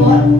Lord.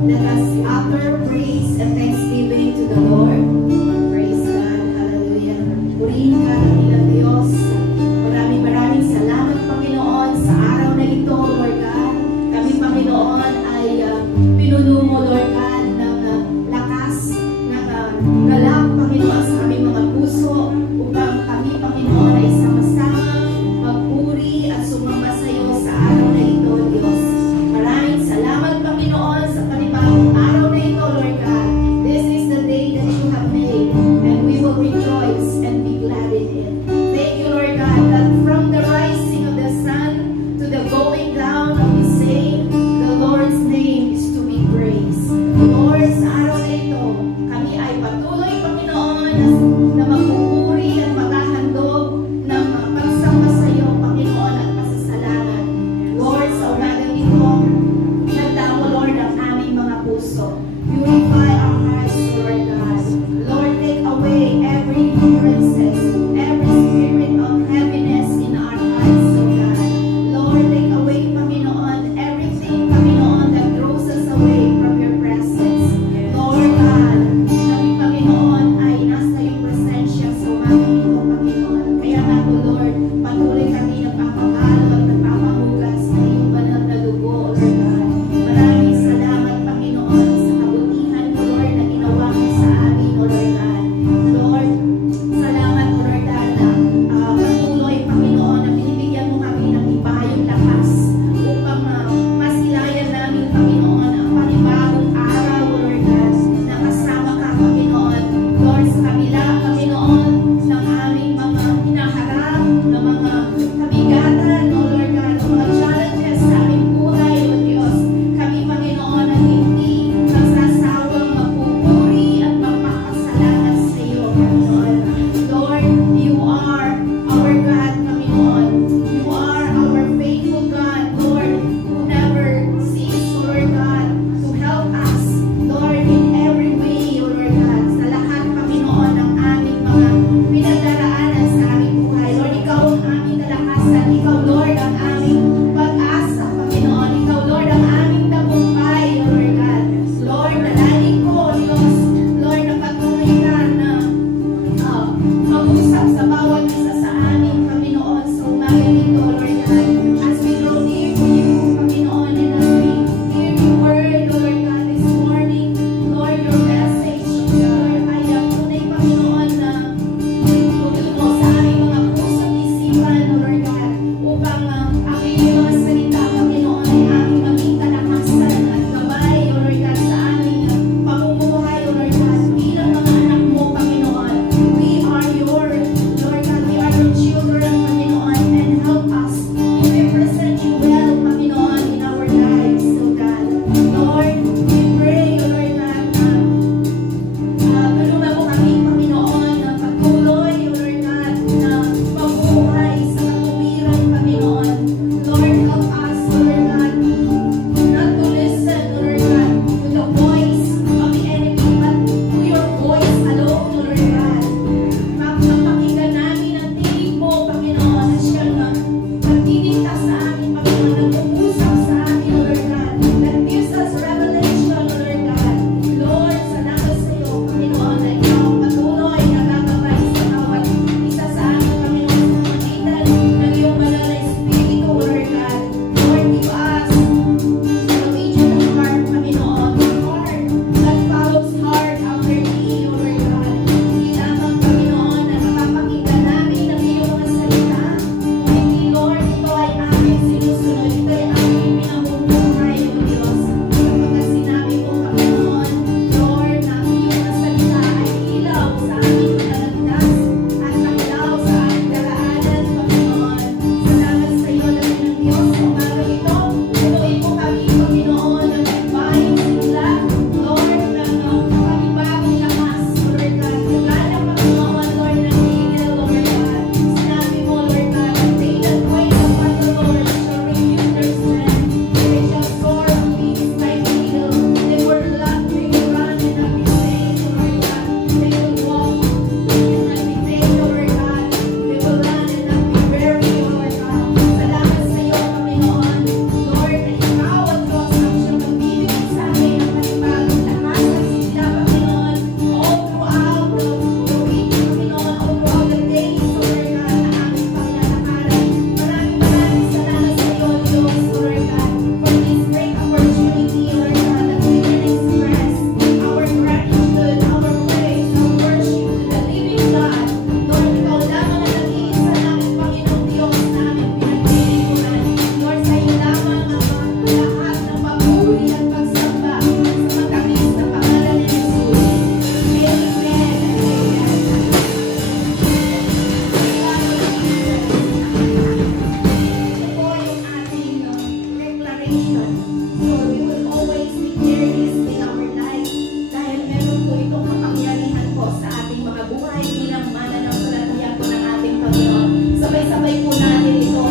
provision. So we will always declare this in our life. Dahil meron po itong kapangyarihan po sa ating mga buhay bilang mananampalataya po ng ating Panginoon. Sabay-sabay po natin ito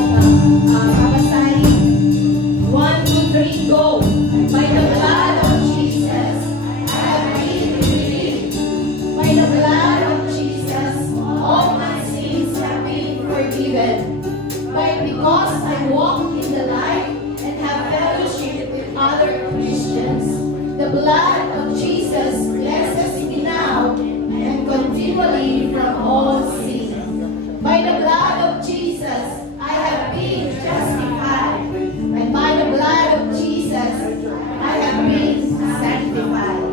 babasahin. 1, 2, 3, go! By the blood of Jesus, I have been redeemed. By the blood of Jesus, all my sins have been forgiven. Because I walk in the light and have fellowship with other Christians, the blood of Jesus cleanses me now and continually from all sin. By the blood of Jesus, I have been justified, and by the blood of Jesus, I have been sanctified.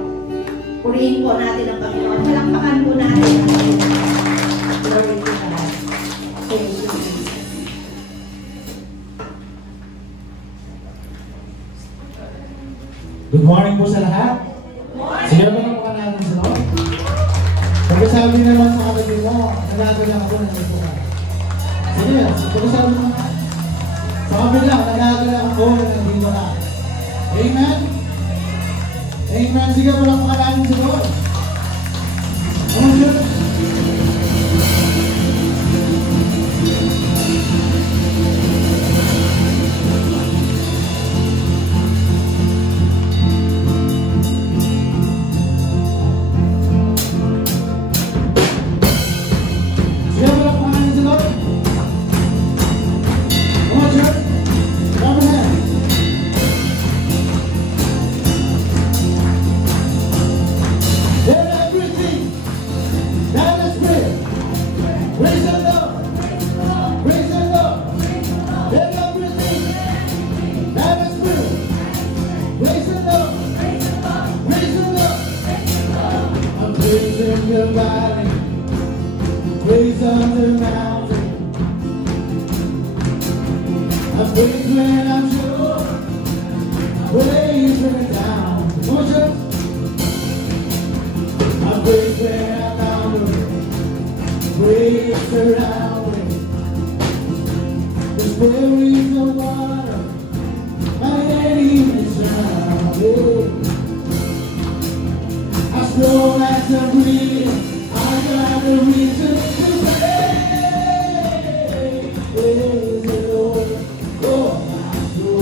Purihin po natin ang Panginoon. Palakpakan po natin ang Panginoon. Glory to God. Thank you. Good morning po sa lahat. Sige ba ng mga natin sa Lord? Pagkasabi naman sa kapatid mo, nagagawin lang ako ng ito ka. Sige, pagkasabi naman sa kapatid lang, nagagawin ako ng dito ka. Amen? Amen. Sige ba ng mga natin sa Lord? Amen. Praise on the mountain. I praise when I'm sure. Praise when I'm down. Come on, church. I praise when I'm down. Praise surrounding. There's there is no water. My enemy is surrounded. As long as I'm breathing, I got a reason to praise. Praise the Lord, oh my soul.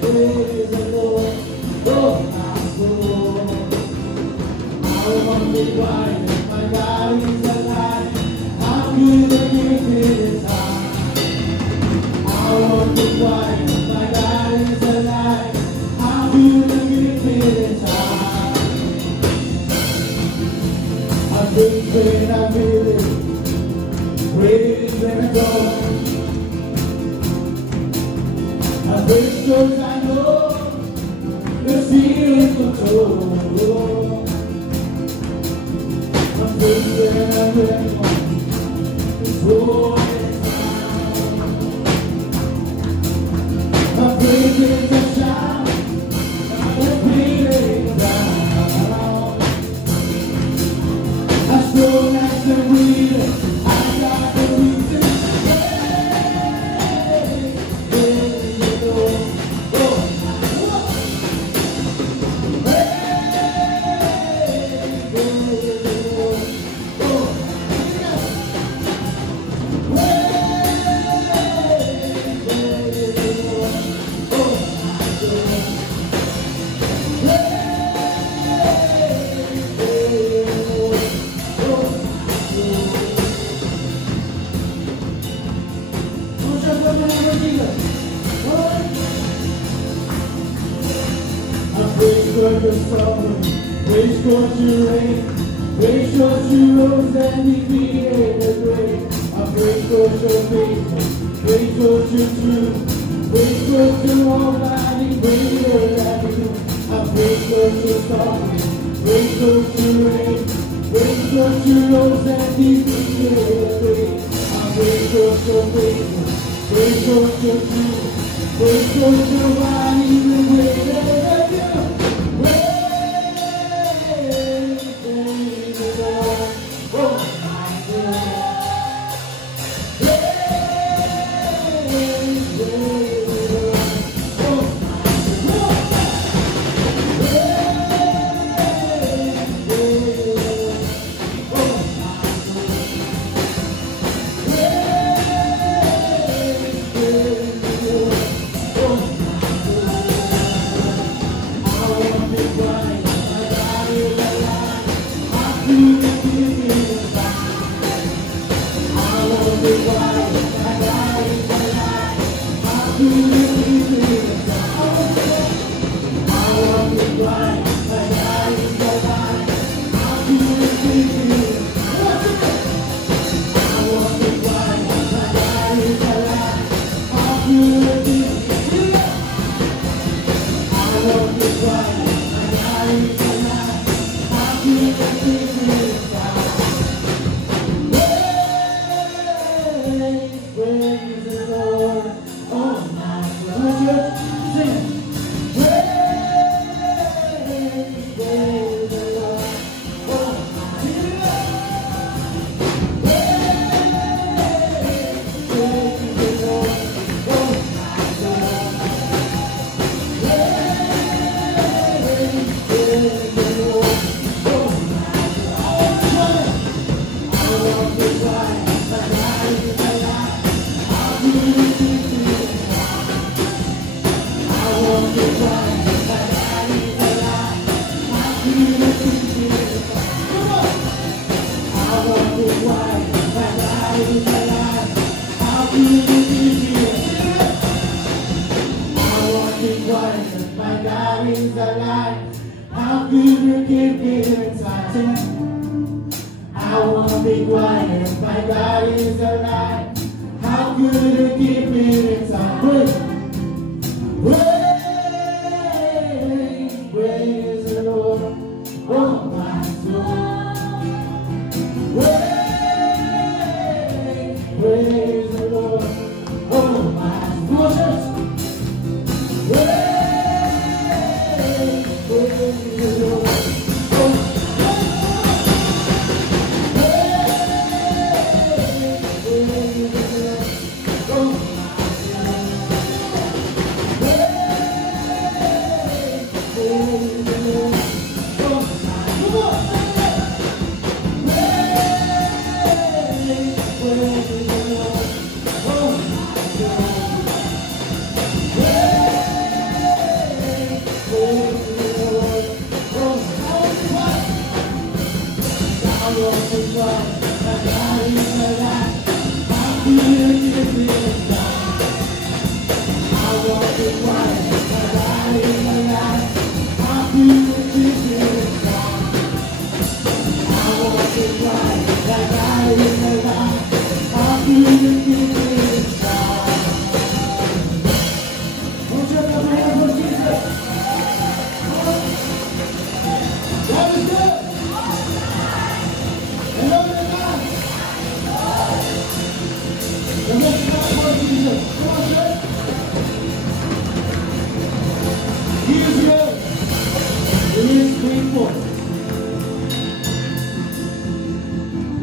Praise the Lord, oh my soul. I want to be quiet, my God is alive. I'm good at this time. I want to be quiet, my God is alive. I'm good at this time. I praise when I feel it, praise when I go. I praise because I know the seal is control. I praise when I ready the soul is found. I praise is a shout, the breathing down. As long as the breathing, I got the reason to praise. Praise the Lord, oh my Lord. Praise the Lord, oh my God. Praise the Lord, oh my God. Praise God you reign, praise God you rose and defeated the grave. I praise God you're faithful, praise God you're true, praise God you're almighty, greater than you. I praise God you're sovereign, praise God you reign, praise God you rose and defeated the grave. I praise God you're faithful, praise God you're true, praise God you're mighty, greater than you. good it is. I love you twice, my God is alive. How good it is. Praise the Lord, oh my soul. Sing. Praise the Lord, oh my my God is alive. How good you keep it inside. I won't be quiet, my God is alive. How good you keep it inside. Praise the Lord, oh my soul. Praise the Lord, oh my soul.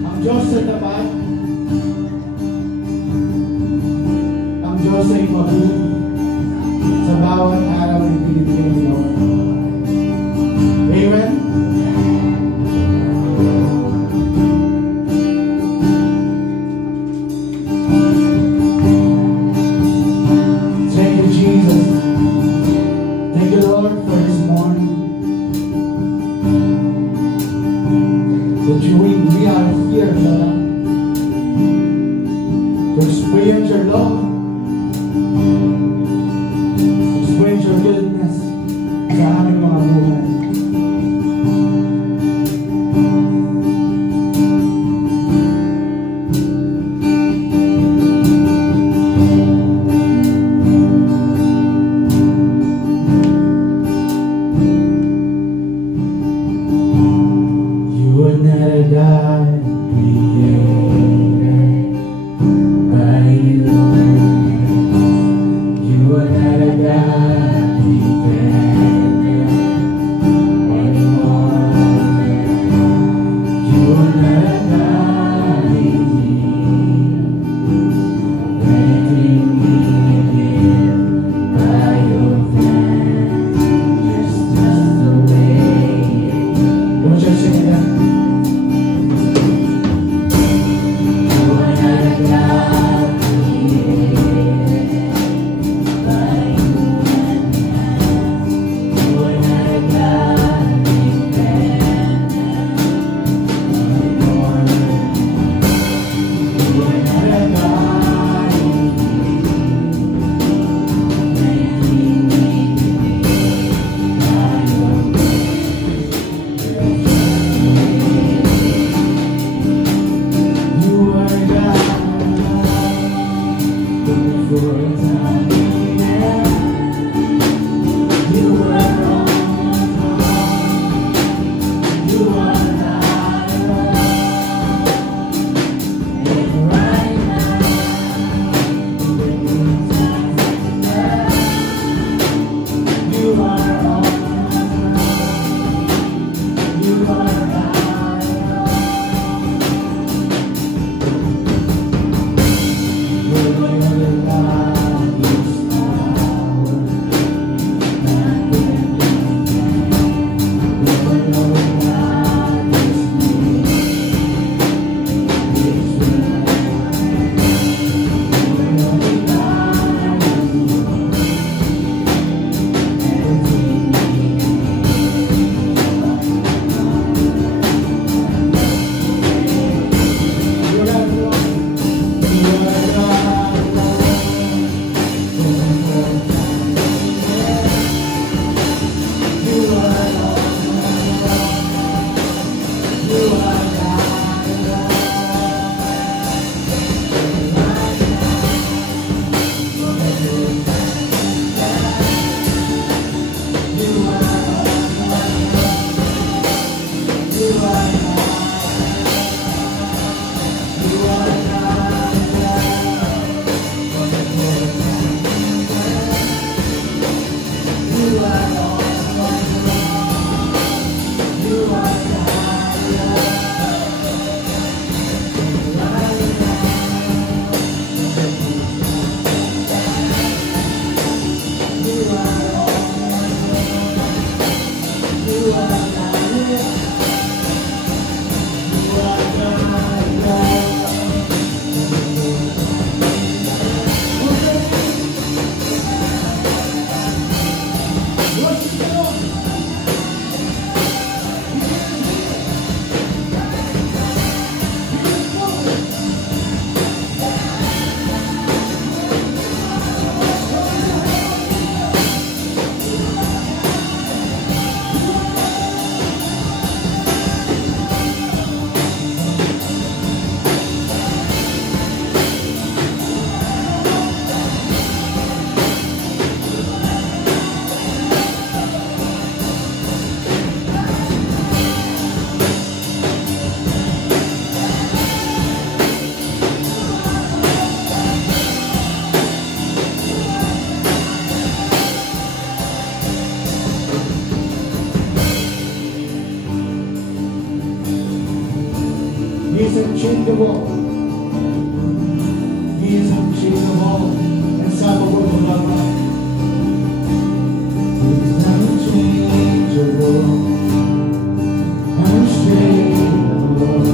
Ang Diyos ay tapat. Ang Diyos ay mabuti sa bawat araw ng binibigay ni Lord. Amen? Thank you, Jesus. Thank you, Lord, for this morning. That we are here, Lord, to experience your love, to experience your goodness, unchangeable. He is unchangeable. And sa pagod ng laman. He is unchangeable. Unshakable.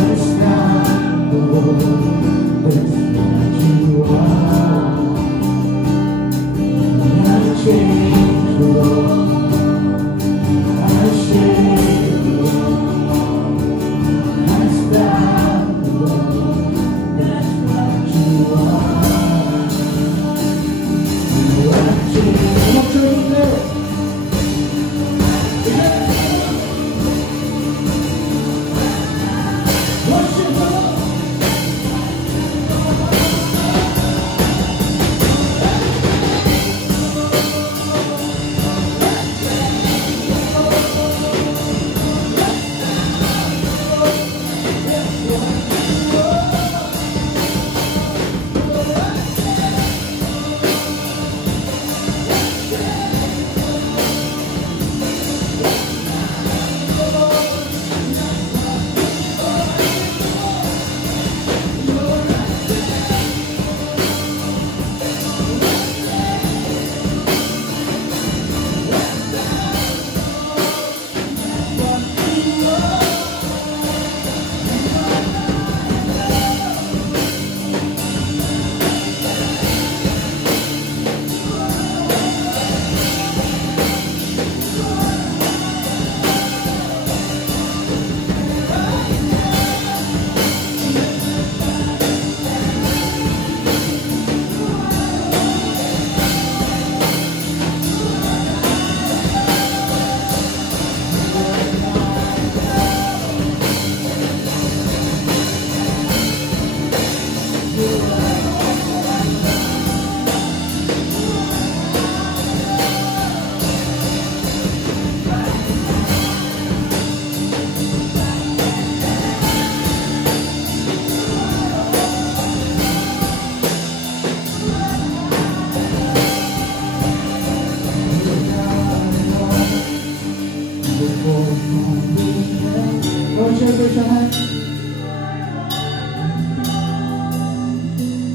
Unstoppable. That's what you are. Unchangeable.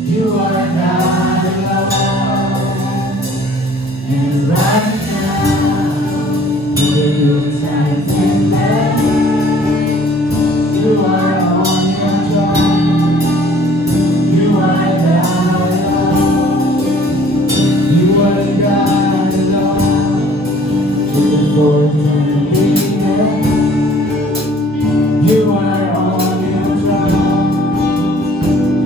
You are not alone, and right now, in the good times and bad, you are on your throne. You are God alone. You are God alone. To the fourth and you are on your throne.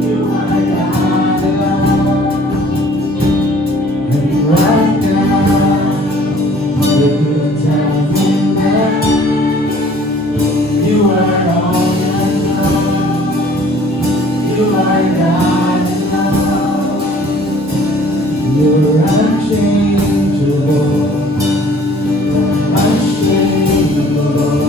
You are God alone. And right now, the good times in there, you are on your throne. You are God alone. You're unchangeable, unshakable.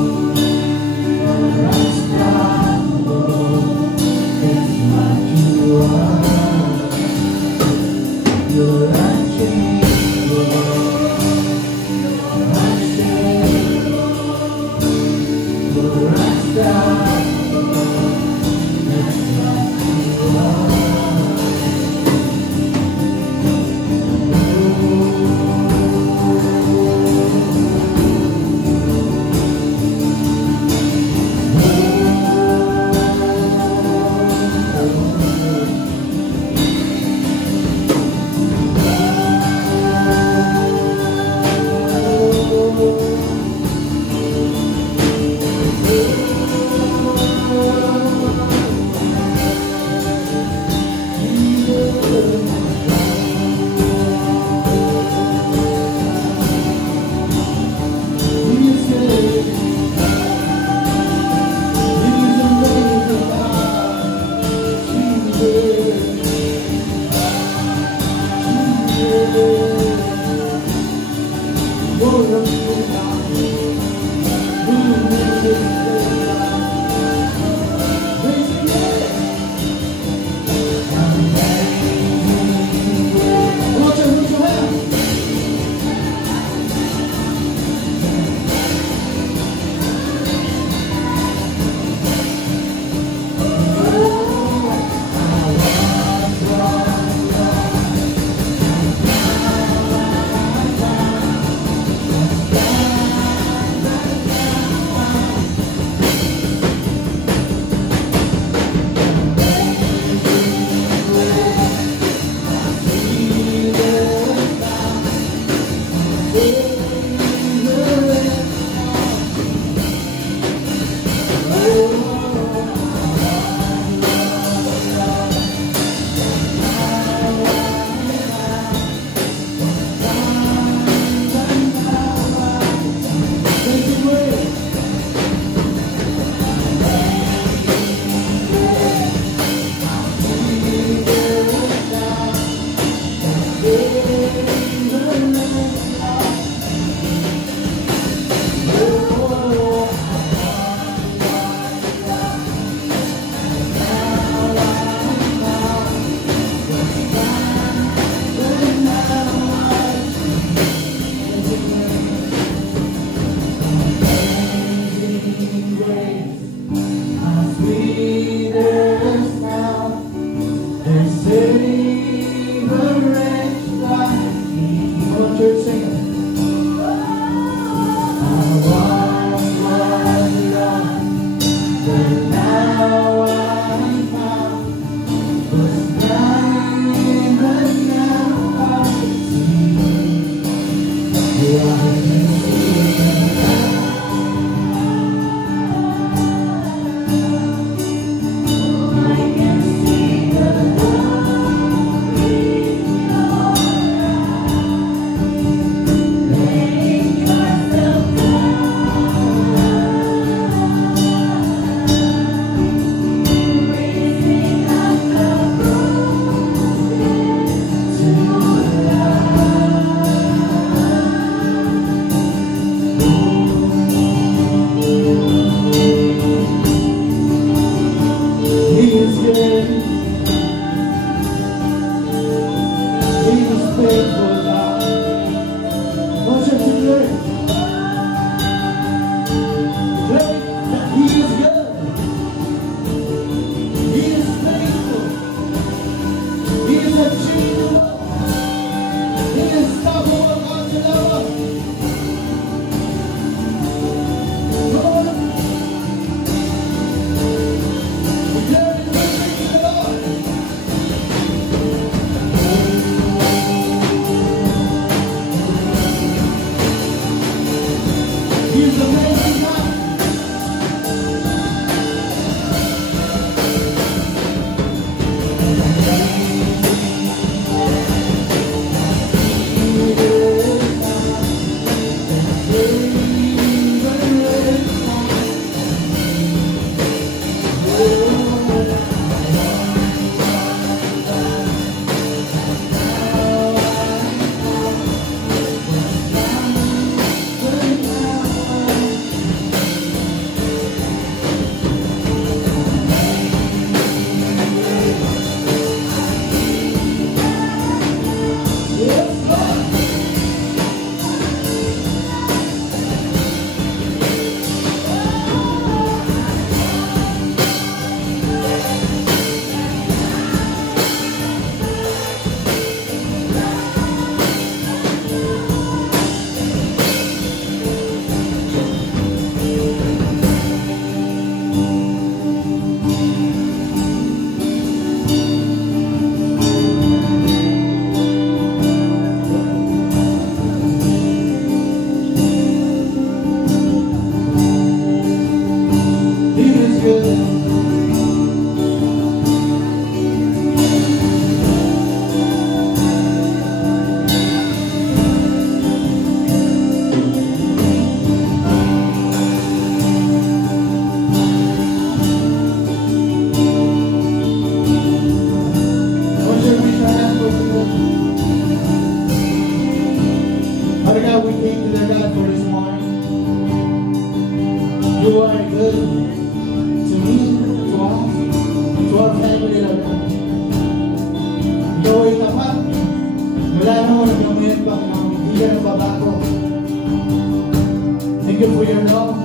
for your love,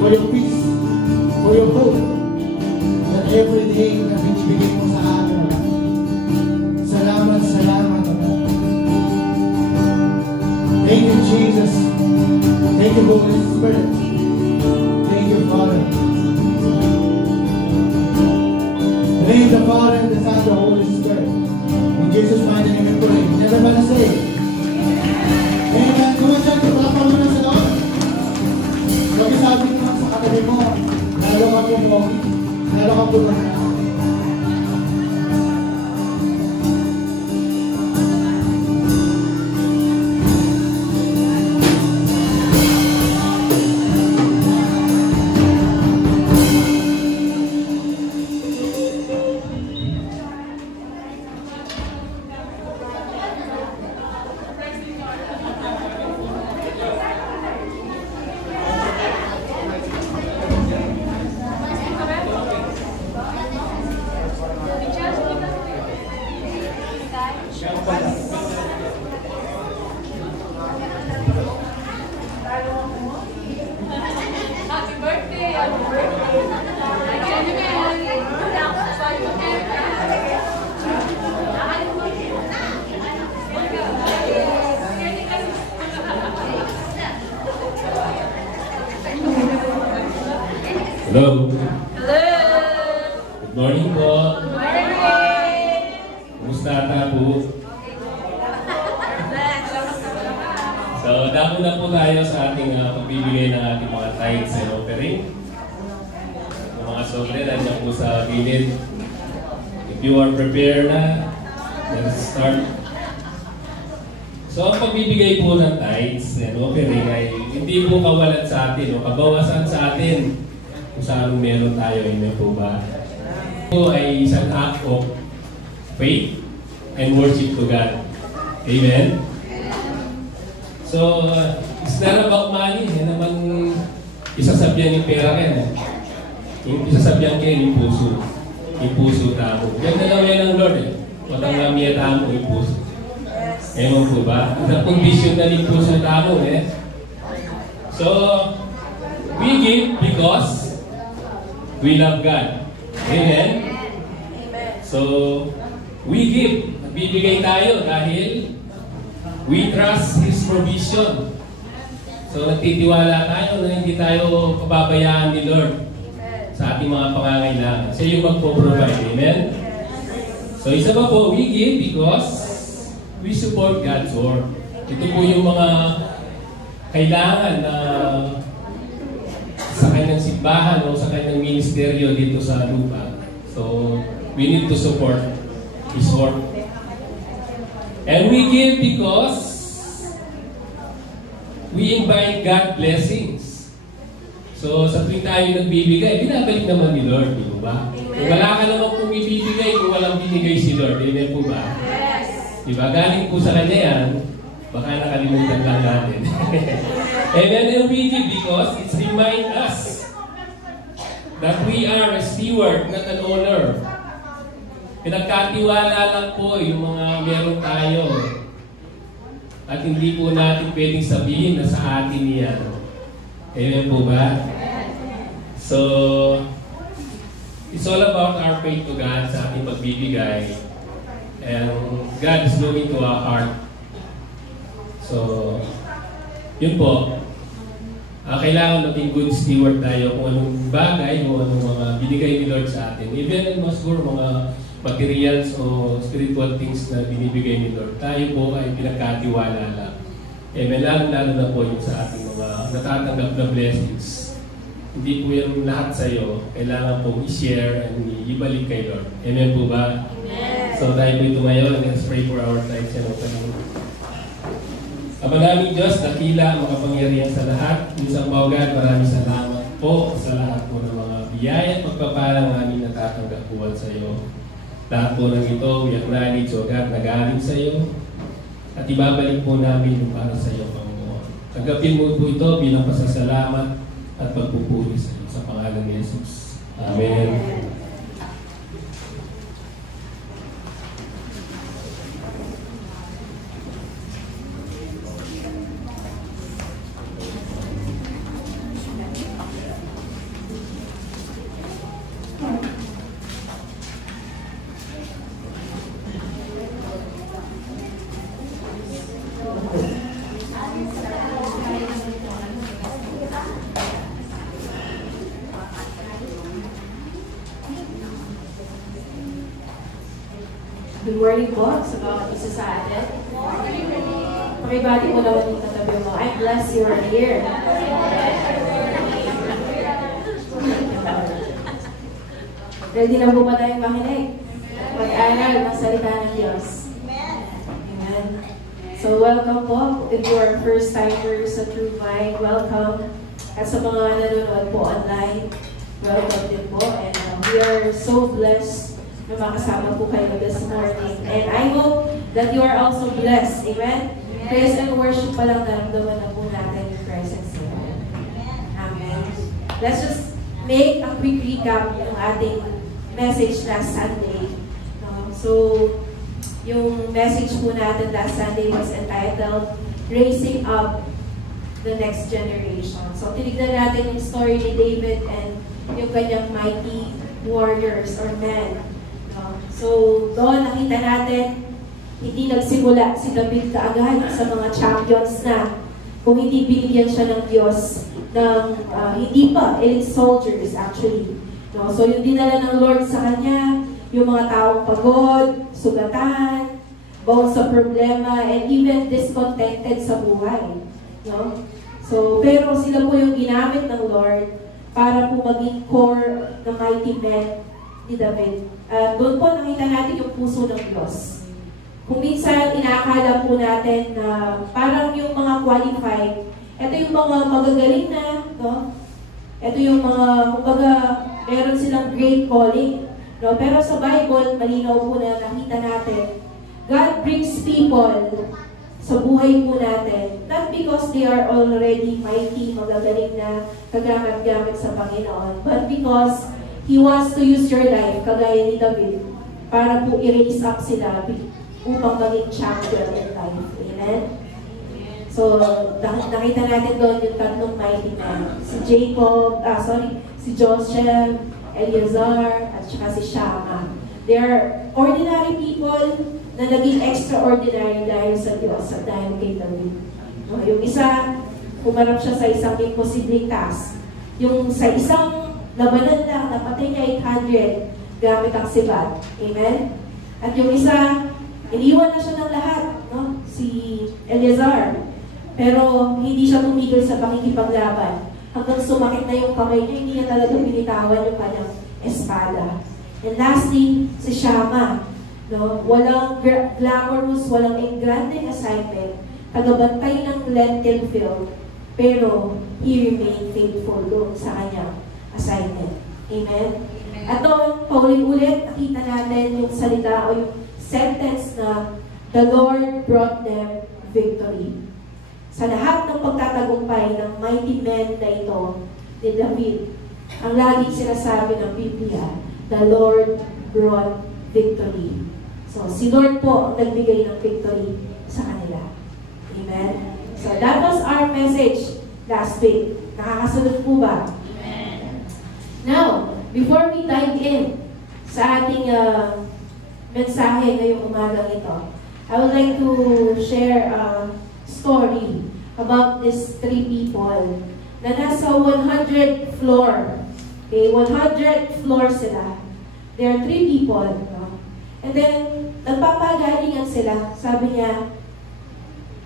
for your peace, for your hope, that every day na binibigay mo sa amin, O God. Salamat, salamat, O God. Thank you, Jesus. Thank you, Holy Spirit. Thank you, Father. In the name of the Father, and the Son, and the Holy Spirit. In Jesus' mighty name we pray. Everybody say, Amen. Come on, church. Palakpan mo na sa Lord. Lagi sabi ko sa katabi mo, lalo ka po mo, lalo ka po mo. Happy birthday! Happy birthday! Hello. Hello! Good morning po. Good morning! Kumusta ata po? So, dako na po tayo sa ating pagbibigay ng ating mga tithes and offering. Yung mga sobre, nandiyan po sa gilid. If you are prepared na, let's start. So, ang pagbibigay po ng tithes and offering ay hindi po kawalan sa atin o kabawasan sa atin kung saan meron tayo. Amen po ba? Ito ay isang act of faith and worship to God. Amen? So, it's not about money. Yan naman isasabihan yung pera kayo. Yung isasabihan kayo yung puso. Yung puso tamo. Yan na lang yan ng Lord eh. Watang namiya tamo yung puso. Ewan po ba? Ang kondisyon na yung puso tamo eh. So, we give because we love God. Amen? So, we give. Bibigay tayo dahil we trust His provision. So, nagtitiwala tayo na hindi tayo pababayaan ni Lord sa ating mga pangangailangan. Siya yung magpo-provide. Amen? So, isa pa po, we give because we support God's work. Ito po yung mga kailangan na sa kanyang simbahan o sa kanyang ministeryo dito sa lupa. So, we need to support His work. And we give because we invite God blessings. So, sa tuwing tayo nagbibigay, binabalik naman ni Lord, di ba? Kung wala ka naman kung ibibigay, kung walang binigay si Lord, amen po ba? Yes! Di ba? Galing po sa Kanya yan, baka nakalimutan lang natin. Amen, and we give because it reminds us that we are a steward, not an owner. Pinagkatiwala lang po yung mga meron tayo. At hindi po natin pwedeng sabihin na sa atin yan. Amen po ba? So, it's all about our faith to God sa ating pagbibigay. And God is looking to our heart. So, yun po. Kailangan maging good steward tayo kung anong bagay o anong mga binigay ni Lord sa atin. Even siguro mga materials o spiritual things na binibigay ni Lord. Tayo po ay pinagkatiwala lang. Lalo na po yung sa ating mga natatanggap na blessings. Hindi po yung lahat sa iyo. Kailangan po i-share and ibalik kay Lord. Amen po ba? Amen. So tayo po ito ngayon. Let's pray for our tithes and offering. Ama naming Diyos, dakila, makapangyarihan sa lahat. Minsan po, God, maraming salamat po sa lahat po ng mga biyaya at pagpapalang aming natatanggap sa iyo. Lahat po ng ito, we acknowledge, O God, nagaling sa iyo. At ibabalik po namin yung para sa iyo, Panginoon. Tanggapin mo po ito bilang pasasalamat at pagpupuri sa iyo. Sa pangalan ni Jesus. Amen. morning po sa bawat isa sa atin. Pakibati mo naman yung katabi mo. I'm blessed you are here. Ready na po ba tayong makinig? Mag-aral ng salita ng Diyos. Amen. So welcome po. If you are first timers sa True Vine, welcome. At sa mga nanonood po online, welcome din po. And we are so blessed na makasama po kayo this morning. And I hope that you are also blessed. Amen? Praise and worship pa lang naramdaman na po natin yung presence niya. Amen. Let's just make a quick recap ng ating message last Sunday. So, yung message po natin last Sunday was entitled, Raising Up the Next Generation. So, tinignan natin yung story ni David and yung kanyang mighty warriors or men. So, doon nakita natin, hindi nagsimula si David kaagad sa mga champions na kung hindi binigyan siya ng Diyos ng hindi pa elite soldiers actually. No? So yung dinala ng Lord sa kanya, yung mga taong pagod, sugatan, bawal sa problema, and even discontented sa buhay. No? So, pero sila po yung ginamit ng Lord para po maging core ng mighty men ni David. Doon po nakita natin yung puso ng Diyos. Kung minsan inaakala po natin na parang yung mga qualified, ito yung mga magagaling na, no? Ito yung mga, kumbaga, meron silang great calling. No? Pero sa Bible, malinaw po na nakita natin, God brings people sa buhay po natin, not because they are already mighty, magagaling na kagamit-gamit sa Panginoon, but because He wants to use your life, kagaya ni David, para po i-raise up sila upang maging champion in life. Amen? So, nakita natin doon yung tatlong mighty men. Si Joseph, Eleazar, at saka si Shammah. They are ordinary people na naging extraordinary dahil sa Diyos at dahil kay David. Yung isa, pumarap siya sa isang imposibleng task. Yung sa isang labanan lang, napatay niya 800 gamit ang sibat. Amen? At yung isa, iniwan na siya ng lahat, no? Si Eleazar. Pero hindi siya tumigil sa pakikipaglaban. Hanggang sumakit na yung kamay niya, hindi niya talaga binitawan yung kanyang espada. And lastly, si Shammah. No? Walang glamorous, walang engranding assignment. Tagabantay ng lentil field. Pero he remained faithful doon sa kanyang assignment. Amen? At doon, paulit-ulit, nakita natin yung salita o yung sentence na the Lord brought them victory. Sa lahat ng pagtatagumpay ng mighty men na ito ni David, ang laging sinasabi ng Biblia, the Lord brought victory. So, si Lord po ang nagbigay ng victory sa kanila. Amen? So, that was our message last week. Nakakasunod po ba? Amen. Now, before we dive in sa ating mensahe ngayong umagang ito, I would like to share a story about these three people na nasa 100th floor. Okay, 100th floor sila. There are three people. No? And then, nagpapagalingan sila. Sabi niya,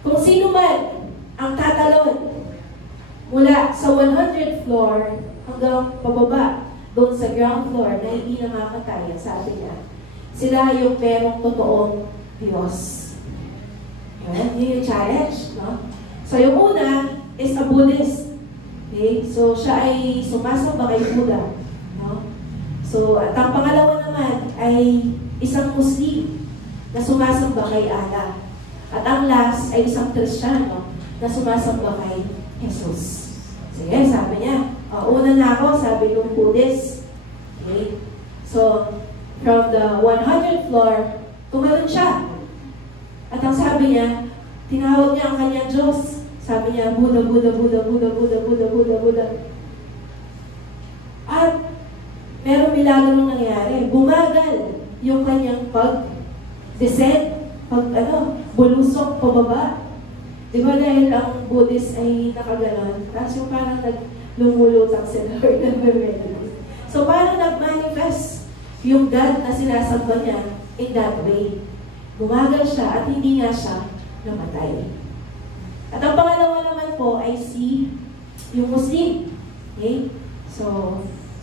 kung sino man ang tatalon mula sa 100th floor hanggang pababa doon sa ground floor na hindi namamatay, sabi niya, sila yung merong totoong Diyos. Yun yung challenge, no? So, yung una is a Buddhist. Okay? So, siya ay sumasamba kay Buddha. No? So, at ang pangalawa naman ay isang Muslim na sumasamba kay Allah. At ang last ay isang Kristiyano na sumasamba kay Jesus. Sige, sabi niya, una na ako, sabi ng Buddhist. Okay? So, from the 100th floor, tumalon siya. At ang sabi niya, tinawag niya ang kanyang Diyos. Sabi niya, Buddha, Buddha, Buddha, Buddha, Buddha, Buddha, Buddha, Buddha. At merong milagro nangyari. Bumagal yung kanyang pag-descend, bulusok, pababa. Di ba dahil ang Buddhist ay nakaganon? Tapos yung parang lumulutang sila or nag-remedy. So parang nag-manifest yung God na sinasamba niya in that way. Bumagal siya at hindi nga siya namatay. At ang pangalawa naman po ay yung Muslim. Okay? So,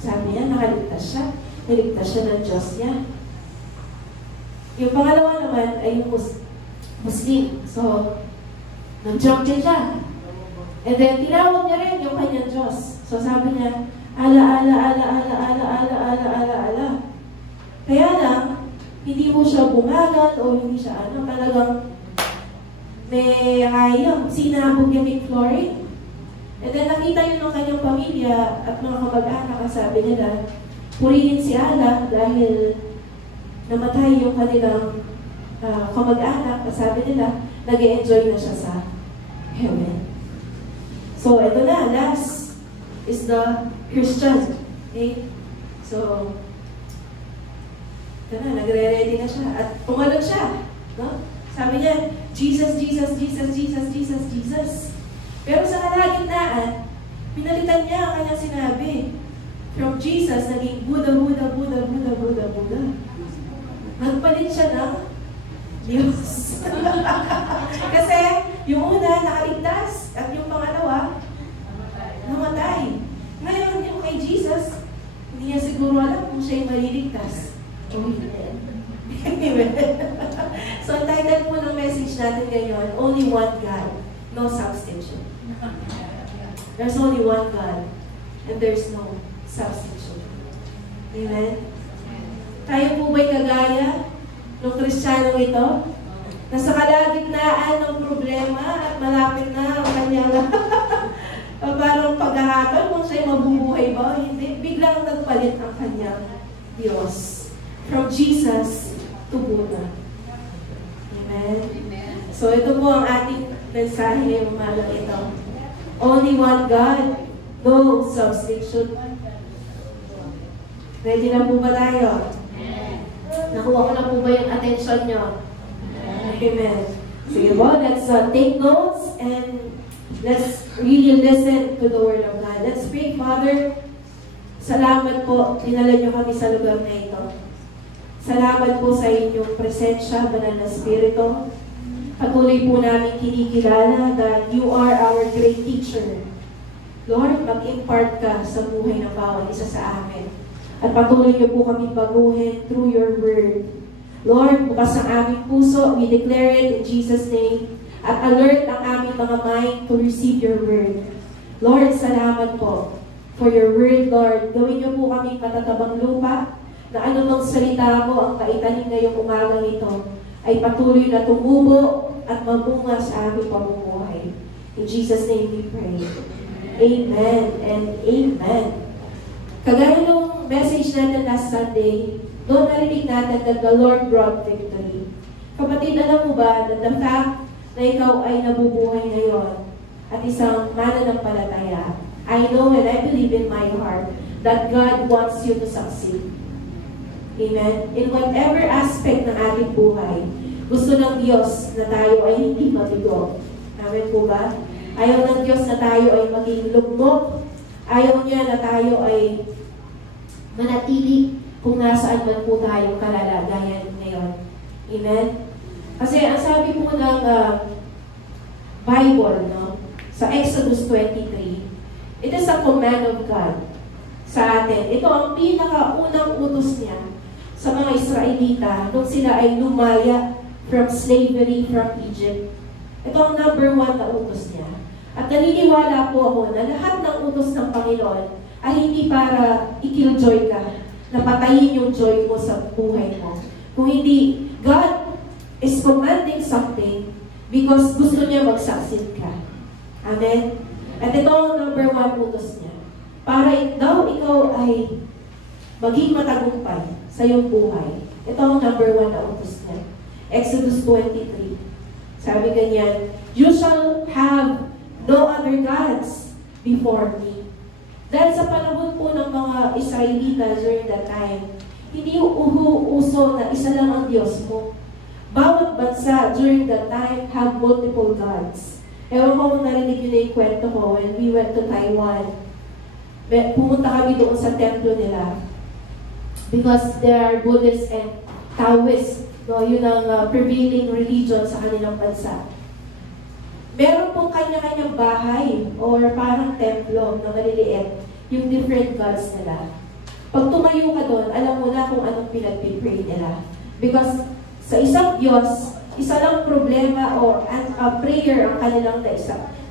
sabi niya, nakaligtas siya. Niligtas siya ng Diyos niya. Yung pangalawa naman ay yung Muslim. So, nag-jump din siya. And then, tinawag niya rin yung kanyang Diyos. So, sabi niya, ala. Kaya lang, hindi mo siya bumagal o hindi siya talagang may hayang sinabog niya kay Florine. And then nakita yun ng kanyang pamilya at mga kamag-anak, sabi nila, purihin si Allah dahil namatay yung kanilang kamag-anak, sabi nila, nag-e-enjoy na siya sa heaven. So, ito na, last is the Christian. Okay? So, ito na, nagre-ready na siya. At pumalog siya. No? Sabi niya, Jesus. Pero sa kalagitnaan, pinalitan niya ang kanyang sinabi. From Jesus, naging Buddha. Nagpalit siya ng Diyos. Kasi, yung una, nakaligtas. At yung pangalawa, namatay. Ngayon, yung kay Jesus, hindi niya siguro alam kung siya'y maliligtas. So, ang title po ng message natin ngayon, Only One God, No Substitute. There's only one God, and there's no substitute. Amen? Tayo po ba'y kagaya ng Kristiyanong ito? Nasa kalagitnaan ng problema at malapit na ang kanyang parang paghahatol kung siya'y mabubuhay ba o hindi. Biglang nagpalit ang kanyang Diyos. From Jesus to Buddha. Amen? So ito po ang ating mensahe ngayong umagang ito. Only one God, no substitute. Ready na po ba tayo? Nakuha ko na po ba yung attention nyo? Amen. Sige po, let's take notes and let's really listen to the Word of God. Let's pray. Father, salamat po, dinala nyo kami sa lugar na ito. Salamat po sa inyong presensya, Banal na Espiritu. Patuloy po namin kinikilala that you are our great teacher. Lord, mag-impart ka sa buhay ng bawat isa sa amin. At patuloy niyo po kami baguhin through your word. Lord, bukas ang aming puso, we declare it in Jesus' name. At alert ang aming mga mind to receive your word. Lord, salamat po for your word, Lord. Gawin niyo po kami matatabang lupa na anumang salita mo ang kaitanin ngayong umagang ito ay patuloy na tumubo at mamunga sa aming pamumuhay. In Jesus' name we pray. Amen and amen. Kagaya nung message natin last Sunday, doon narinig natin that the Lord brought victory. Kapatid, alam mo ba that the fact na ikaw ay nabubuhay ngayon at isang mananampalataya, I know and I believe in my heart that God wants you to succeed. Amen? In whatever aspect ng ating buhay, gusto ng Diyos na tayo ay hindi mabigo. Amen po ba? Ayaw ng Diyos na tayo ay maging lugmok. Ayaw niya na tayo ay manatili kung nasaan man po tayo kalalagayan ngayon. Amen? Kasi ang sabi po ng Bible, no? Sa Exodus 23, it is a command of God sa atin. Ito ang pinakaunang utos niya sa mga Israelita nung sila ay lumaya from slavery from Egypt. Ito ang number 1 na utos niya. At naniniwala po ako na lahat ng utos ng Panginoon ay hindi para i-killjoy ka, na patayin yung joy mo sa buhay mo. Kung hindi, God is commanding something because gusto niya mag-succeed ka. Amen? At ito ang number 1 utos niya. Para daw ikaw ay maging matagumpay sa iyong buhay. Ito ang number 1 na utos niya. Exodus 23. Sabi ganyan, you shall have no other gods before me. Dahil sa panahon po ng mga Israelita during that time, hindi uso na isa lang ang Diyos mo. Bawat bansa during that time have multiple gods. Ewan ko kung narinig yun na yung kwento ko when we went to Taiwan. Pumunta kami doon sa templo nila. Because there are Buddhists and Taoists No, yun ang prevailing religion sa kanilang bansa. Meron pong kanya-kanyang bahay or parang templo na maliliit, yung different gods nila. Pag tumayo ka doon, alam mo na kung anong pinag-pray nila. Because sa isang Diyos, isa lang problema or prayer ang kanilang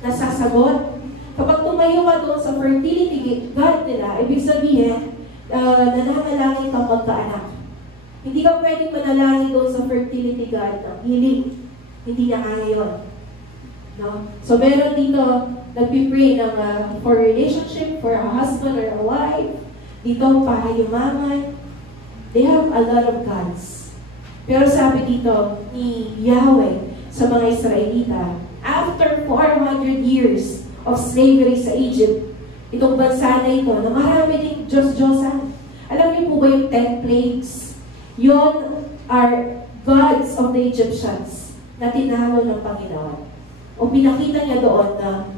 nasasagot. Kapag tumayo ka doon sa fertility God nila, ibig sabihin, nananalangin ka magkaanak. Hindi ka pwedeng manalangin doon sa fertility God ng healing. Hindi na kaya yun. No? So, meron dito, nagpipray ng for relationship, for a husband or a wife. Dito, para yumaman. They have a lot of gods. Pero sabi dito ni Yahweh sa mga Israelita, after 400 years of slavery sa Egypt, itong bansa na ito, na marami ding Diyos-Diyosan. Alam niyo po ba yung 10 plagues? Yon are gods of the Egyptians na tinalo ng Panginoon. O pinakita niya doon na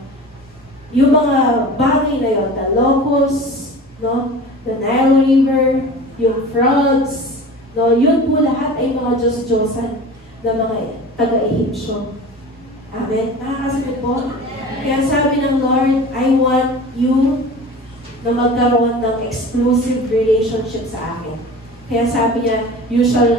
yung mga bagay na yon, the locusts, no? The Nile River, yung frogs, no? Yun po lahat ay mga Diyos-Diyosan na mga taga-Ehipsyo. Amen? Nakakasagot po? Kaya sabi ng Lord, I want you na magkaroon ng exclusive relationship sa akin. Kaya sabi niya, you shall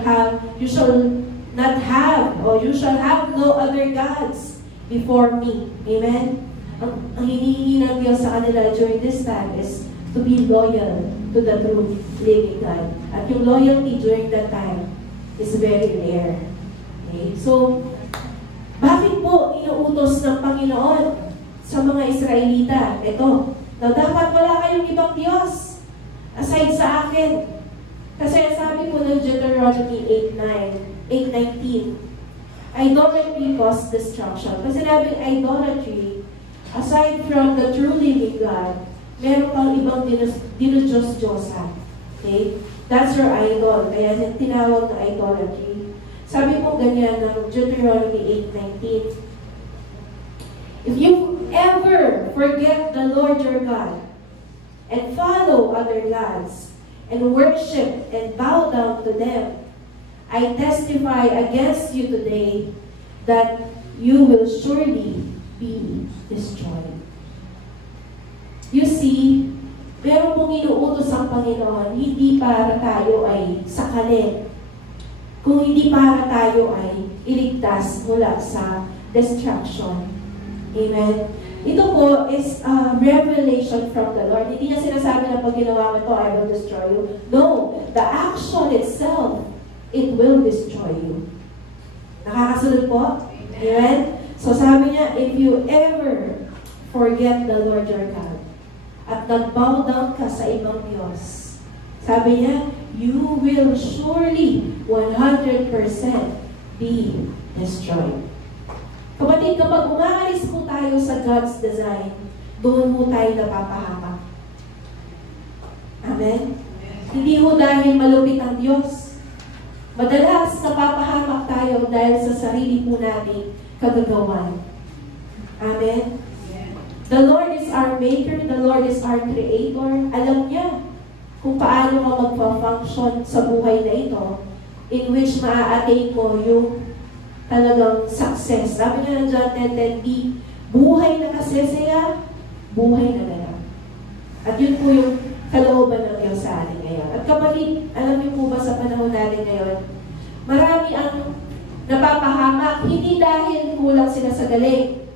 not have, or you shall have no other gods before me. Amen? Ang hinihingi ng Diyos sa kanila during this time is to be loyal to the true living God. At yung loyalty during that time is very rare. Okay? So, bakit po inuutos ng Panginoon sa mga Israelita? Ito, na dapat wala kayong ibang Diyos aside sa akin. Kasi sabi po ng Deuteronomy 8:19, idolatry causes destruction. Kasi sabi idolatry, aside from the true living God, meron pang ibang dinudiyos-diyosan. Okay? That's your idol. Kaya tinawag na idolatry. Sabi po ganyan ng Deuteronomy 8:19, if you ever forget the Lord your God and follow other gods and worship and bow down to them, I testify against you today that you will surely be destroyed. You see, meron pong inuutos ang Panginoon, hindi para tayo ay sakalin, kung hindi para tayo ay iligtas mula sa destruction. Amen? Ito po is a revelation from the Lord. Hindi niya sinasabi na pag ginawa mo ito, I will destroy you. No, the action itself, it will destroy you. Nakakasunod po? Amen? So sabi niya, if you ever forget the Lord your God, at nag-bow down ka sa ibang Diyos, sabi niya, you will surely 100% be destroyed. Kapatid, kapag umaalis po tayo sa God's design, doon po tayo napapahamak. Amen? Hindi ho dahil malupit ang Diyos. Madalas napapahamak tayo dahil sa sarili po nating kagagawan. Amen? The Lord is our Maker, the Lord is our Creator. Alam niya kung paano ka magpa-function sa buhay na ito, in which maa-attain mo yung talagang success. Sabi niya ng John 10:10b, buhay na kasesaya, buhay na ganap. At yun po yung kalooban ng Diyos sa atin ngayon. At kapatid, alam niyo po ba sa panahon natin ngayon, marami ang napapahamak, hindi dahil kulang sila sa galing,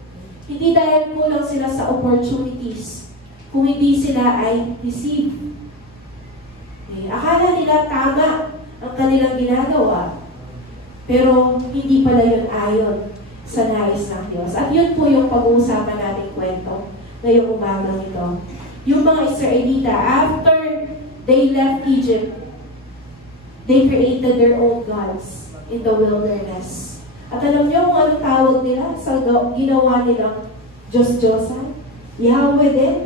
hindi dahil kulang sila sa opportunities, kung hindi sila ay deceived. Okay. Akala nila tama ang kanilang ginagawa, pero hindi pala yun ayon sa nais ng Diyos. At yun po yung pag-uusapan nating kwento ngayong umaga nito. Yung mga Israelita, after they left Egypt, they created their own gods in the wilderness. At alam niyo kung anong tawag nila sa ginawa nilang Diyos-Diyosan? Yahweh din.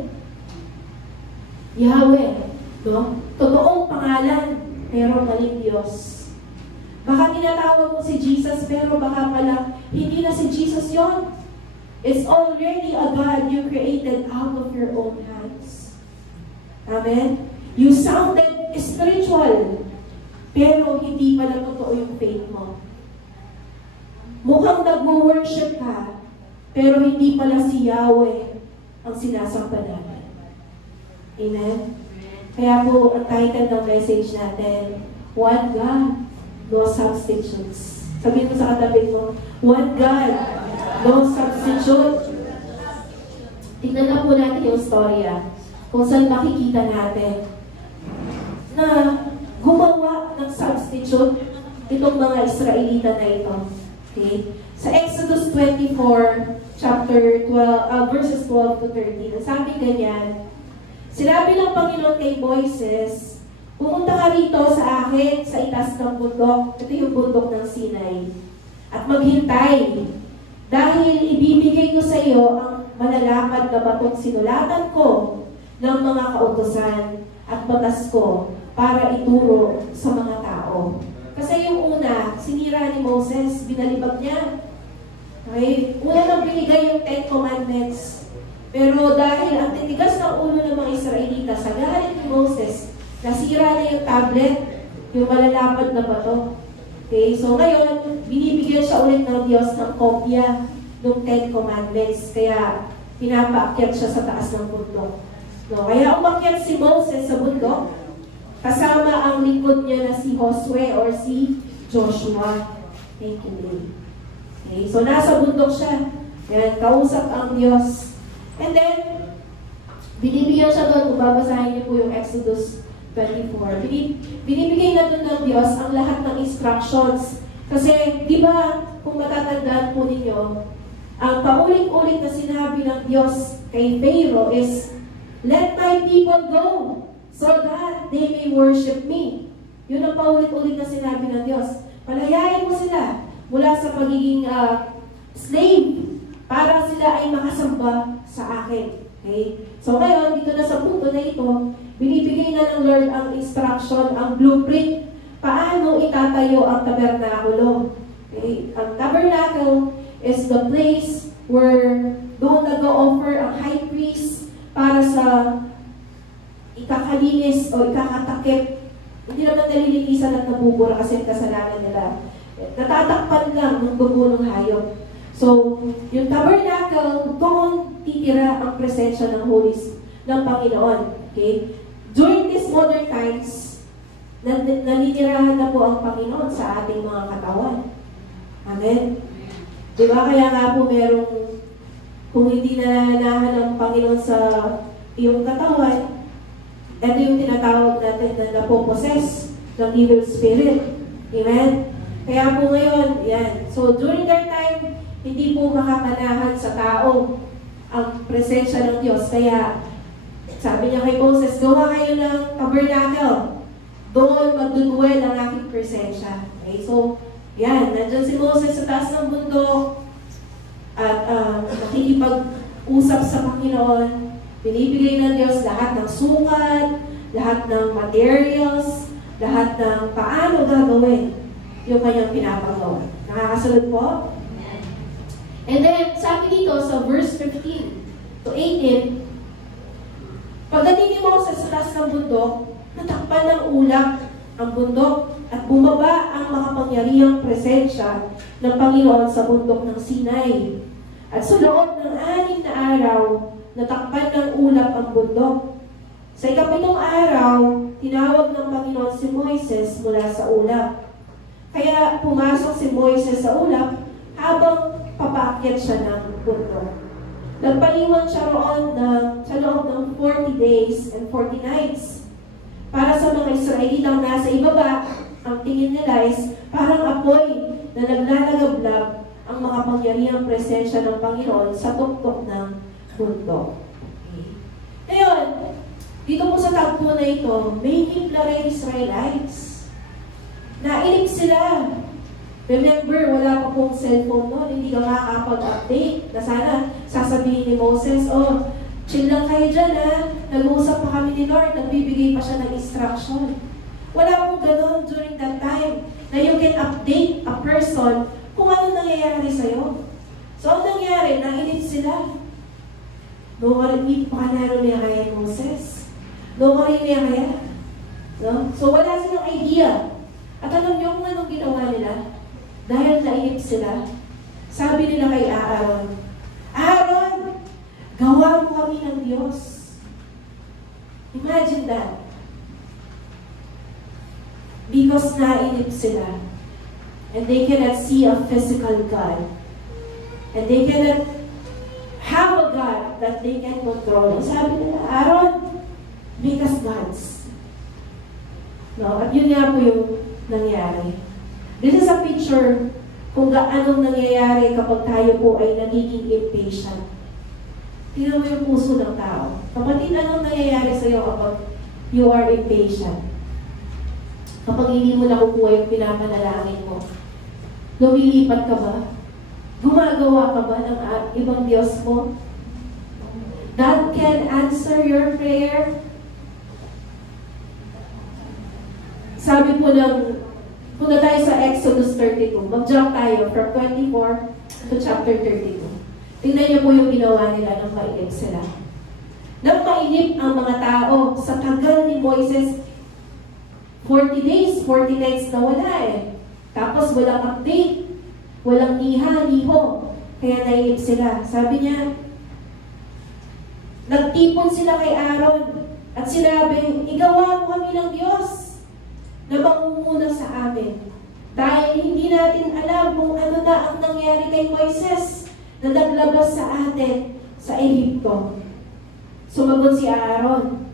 Yahweh. No? Totoong pangalan, pero maling Diyos. Baka tinatawag mo si Jesus, pero baka pala, hindi na si Jesus yon. It's already a God you created out of your own hands. Amen? You sounded spiritual. pero hindi pala totoo yung faith mo. Mukhang nag-worship ka, pero hindi pala si Yahweh ang sinasampalatan. Amen? Kaya po, ang title ng message natin, One God, no substitutes. Sabihin mo sa katabi mo, One God, no substitute. Tignan na po natin yung storya kung saan makikita natin na gumawa ng substitute itong mga Israelita na ito. Okay? Sa Exodus 24, chapter 12, verses 12 to 13, sabi ganyan, sinabi ng Panginoon kay Moises, pumunta ka rito sa akin sa itaas ng bundok, ito yung bundok ng Sinai, at maghintay, dahil ibibigay ko sa iyo ang malalakad na batong sinulatan ko ng mga kautusan at batas ko para ituro sa mga tao. Kasi yung una, sinira ni Moses, binalibag niya. Okay? Una nang binigay yung 10 Commandments. Pero dahil ang titigas ng ulo ng mga Israelita sa galit ni Moses, nasira niya yung tablet, yung malalapad na bato. Okay? So ngayon, binibigyan siya ulit ng Diyos ng kopya ng 10 Commandments. Kaya pinapaakyat siya sa taas ng bundok. No? Kaya umakyat si Moses sa bundok, kasama ang likod niya na si Josue or si Joshua. Thank you, Lord. Okay, so nasa bundok siya. Ayan, kausap ang Diyos. And then, binibigyan siya doon, kung babasahin niyo po yung Exodus 24. Binibigay na doon ng Diyos ang lahat ng instructions. Kasi, di ba, kung matatandaan po ninyo, ang paulit-ulit na sinabi ng Diyos kay Pharaoh is, let my people go, so that they may worship me. Yun ang paulit-ulit na sinabi ng Diyos. Palayain mo sila mula sa pagiging slave para sila ay makasamba sa akin. Okay? So ngayon, dito na sa punto na ito, binibigay na ng Lord ang instruction, ang blueprint, paano itatayo ang tabernakulo. Okay? Ang tabernacle is the place where doon nag-o-offer ang high priest para sa ikakalinis o ikakatakip. Hindi naman nalilinisan at nabubura kasi kasalanan nila. Natatakpan lang ng dugo ng hayop. So, yung tabernacle, doon titira ang presensya ng ng Panginoon. Okay? During these modern times, naninirahan na po ang Panginoon sa ating mga katawan. Amen? Diba? Kaya nga po merong, kung hindi nananahan ng Panginoon sa iyong katawan, ito yung tinatawag natin na napopossess ng evil spirit. Amen? Kaya po ngayon, yan. So, during that time, hindi po makakanahan sa tao ang presensya ng Diyos. Kaya, sabi niya kay Moses, gawa kayo ng tabernacle. Doon magduduel ang aking presensya. Okay? So, yan. Nandyan si Moses sa taas ng bundok at nakikipag-usap sa Panginoon. Binibigay ng Diyos lahat ng sukat, lahat ng materials, lahat ng paano gagawin yung kanyang pinapagawa. Nakakasunod po? And then, sabi dito sa verse 15 to 18, pagdating ni Moses sa taas ng bundok, natakpan ng ulap ang bundok at bumaba ang makapangyarihang presensya ng Panginoon sa bundok ng Sinai. At sa loob ng 6 na araw, natakpan ng ulap ang bundok. Sa ikapitong araw, tinawag ng Panginoon si Moises mula sa ulap. Kaya pumasok si Moises sa ulap habang papaakyat siya ng bundok. Nagpaliwan siya roon sa loob ng 40 days and 40 nights. Para sa mga Israelitang nasa ibaba, ang tingin nila is parang apoy na naglalagablab ang makapangyarihang presensya ng Panginoon sa tuktok ng bundok. Okay. Ngayon, dito po sa tagpo na ito, may himla Israelites. Nailip sila. Remember, wala pa pong cellphone noon, hindi ka makakapag-update. Na sana, sasabihin ni Moses, oh, chill lang kayo dyan ha. Nag-uusap pa kami ni Lord, nagbibigay pa siya ng instruction. Wala pong ganun during that time na you can update a person kung ano nangyayari sa'yo. So, ang nangyari, nailip sila. No karimit pa kanaro niya kaya Moses. No karim niya kaya. No? So wala silang idea At alam niyo kung anong ginawa nila? Dahil nainip sila, sabi nila kay Aaron, Aaron, gawa mo kami ng Diyos. Imagine that. Because nainip sila. And they cannot see a physical God. And they cannot have a God that they can control. Sabi nila, Aaron, make us gods. No? At yun nga po yung nangyari. This is a picture kung anong nangyayari kapag tayo po ay nagiging impatient. Tingnan mo yung puso ng tao. Kapatid, anong nangyayari sa iyo kapag you are impatient? Kapag hindi mo nakukuha yung pinapanalangin mo, lumilipat ka ba? Gumagawa ka ba ng ibang Diyos mo? God can answer your prayer. Sabi po ng, punta tayo sa Exodus 32. Mag-jump tayo from 24 to chapter 32. Tingnan niyo po yung ginawa nila nang mainip sila. Nang mainip ang mga tao sa tagal ni Moises, 40 days, 40 nights na wala eh. Tapos walang update, walang niha-niho. Kaya nainip sila. Sabi niya, nagtipon sila kay Aaron at sinabi, igawa mo kami ng Diyos na mangunguna sa amin. Dahil hindi natin alam kung ano na ang nangyari kay Moises na naglabas sa atin sa Ehipto. Sumagot si Aaron,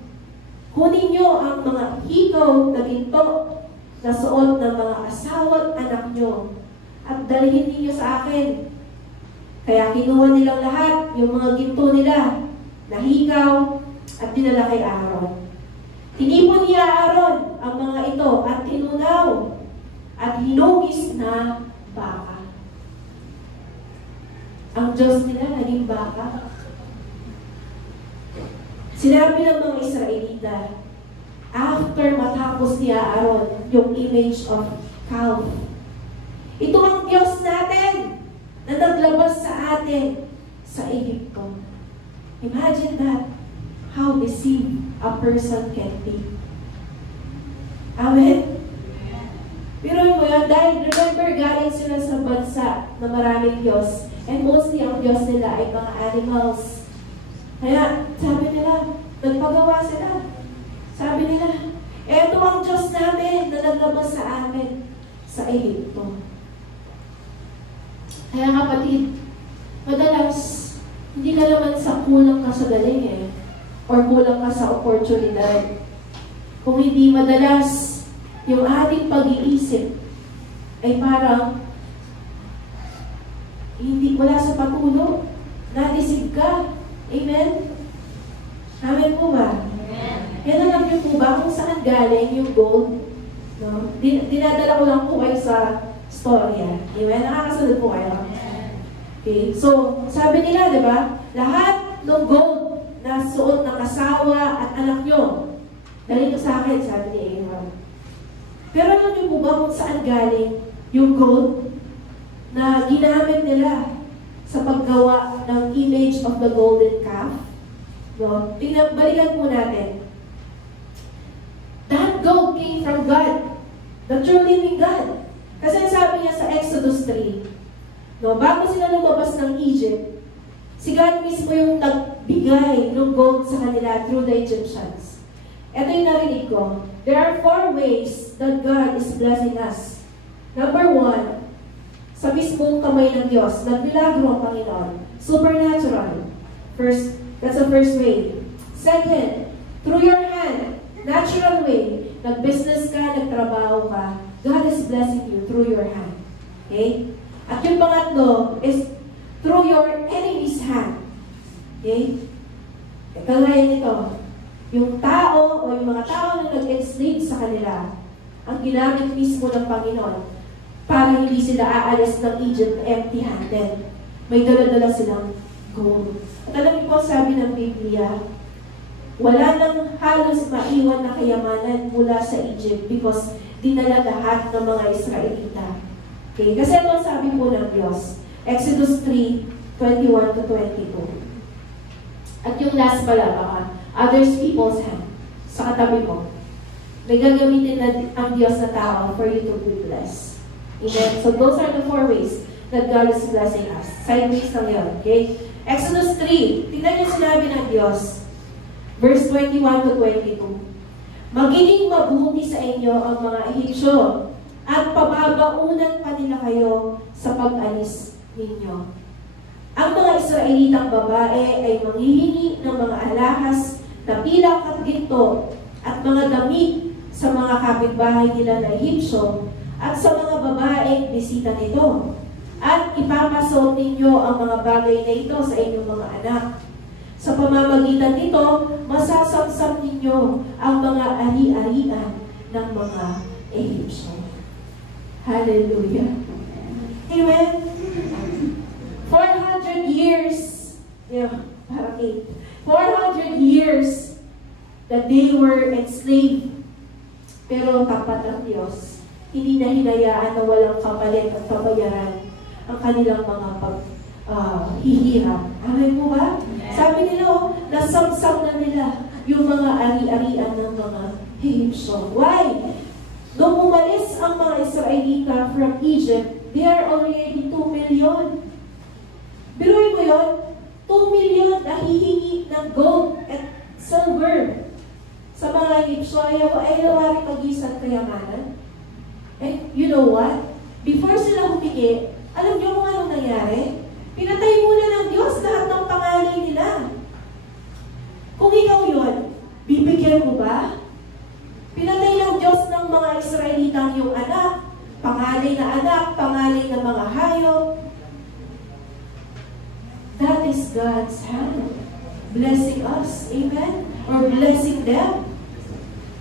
kunin niyo ang mga hikaw na ginto na suot ng mga asawa at anak niyo at dalhin niyo sa akin. Kaya kinuha nilang lahat yung mga ginto nila na hikaw at dinala kay Aaron. Tinipon niya Aaron ang mga ito at tinunaw at hinugis na baka. Ang Diyos nila naging baka. Sinabi ng mga Israelita, after matapos ni Aaron yung image of calf, ito ang Diyos natin na naglabas sa atin sa Egypto. Imagine that, how deceived a person can be. Amen? Pero mo yan, dahil remember, galing sila sa bansa na maraming Diyos, and mostly ang Diyos nila ay mga animals. Kaya, sabi nila, nagpagawa sila. Sabi nila, eto ang Diyos namin na naglabas sa amin sa Egypto. Kaya kapatid, madalas, hindi ka naman sa kulang ka sa galing eh, or kulang ka sa oportunidad. Kung hindi madalas, yung ating pag-iisip ay parang hindi wala sa patulo, nadisig ka. Amen? Amen po ba? Amen. Yan alam niyo po ba kung saan galing yung gold? No? Dinadala ko lang po kayo sa storya. Amen? Nakakasunod po kayo. Okay. So, sabi nila, di ba? Lahat ng gold na suot ng asawa at anak nyo, dali ito sa akin, sabi ni Aaron. Pero alam niyo po ba kung saan galing yung gold na ginamit nila sa paggawa ng image of the golden calf? No? Tingnan, balikan po natin. That gold came from God, the true living God. Kasi sabi niya sa Exodus 3, no, bago sila lumabas ng Egypt, si God mismo yung nagbigay ng gold sa kanila through the Egyptians. Ito yung narinig ko. There are 4 ways that God is blessing us. Number 1, sa mismong kamay ng Diyos, nagmilagro ang Panginoon. Supernatural. That's the first way. Second, through your hand, natural way. Nag-business ka, nagtrabaho ka, God is blessing you through your hand. Okay? At yung pangatlo is through your enemy's hand. Okay? Kagaya nito, yung tao o yung mga tao na nag-enslave sa kanila, ang ginamit mismo ng Panginoon para hindi sila aalis ng Egypt empty-handed. May dala-dala silang gold. At alam niyo po, sabi ng Biblia, wala nang halos maiwan na kayamanan mula sa Egypt because dinala lahat ng mga Israelita. Okay? Kasi ito sabi po ng Diyos, Exodus 3:21 to 22. At yung last pala, baka, others people's hand, sa katabi ko. may gagamitin na ang Diyos na tao for you to be blessed. Amen? So those are the 4 ways that God is blessing us. Sideways lang yun. Okay? Exodus 3. Tingnan niyo sinabi ng Diyos. Verse 21 to 22. Magiging mabuti sa inyo ang mga Ehipsyo at pababaunan pa nila kayo sa pag-alis ninyo. Ang mga Israelitang babae ay manghihingi ng mga alahas na pilak at ginto at mga damit sa mga kapitbahay nila na Ehipsyo at sa mga babaeng bisita nito. At ipapasok ninyo ang mga bagay na ito sa inyong mga anak. Sa pamamagitan nito, masasamsam ninyo ang mga ari-arian ng mga Ehipsyo. Hallelujah. Amen. 400 years, parang 400 years that they were enslaved. Pero tapat ang Diyos. Hindi na hinayaan na walang kapalit at kabayaran ang kanilang mga paghihirap. Amen mo ba? Sabi nila, nasamsam na nila yung mga ari-arian ng mga Ehipsyo. Why? Nung umalis ang mga Israelita from Egypt, they are already 2 million. Biruin mo yun? 2 million na hihingi ng gold at silver sa mga Ehipsyo ay nawaring mag-isang kayamanan. And you know what? Before sila humingi, alam niyo kung anong nangyari? Pinatay muna ng Diyos lahat ng pangalan nila. Kung ikaw yun, bibigyan mo ba? Pinatay ng Diyos ng mga Israelitang yung anak, pangalan na anak, pangalan na mga hayop. That is God's hand. Blessing us. Amen? Or blessing them.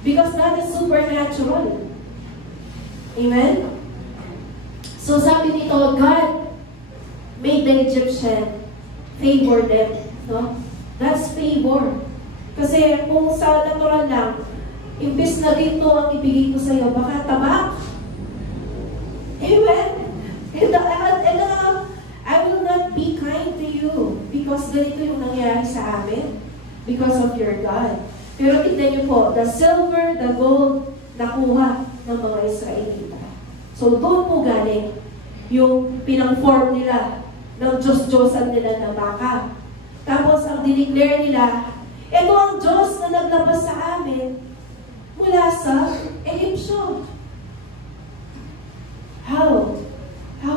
Because that is supernatural. Amen? So sabi nito, God made the Egyptian favor them. No? That's favor. Kasi kung sa natural lang, imbes na dito ang ibigay ko sa iyo, baka tabak. Amen? And I will not be kind to you because ganito yung nangyari sa amin because of your God. Pero tignan niyo po, the silver, the gold, nakuha ng mga Israelita. So doon po galing yung pinang-form nila ng Diyos-Diyosan nila na baka. Tapos ang dineclare nila, ito ang Diyos na naglabas sa amin mula sa Ehipsyo. How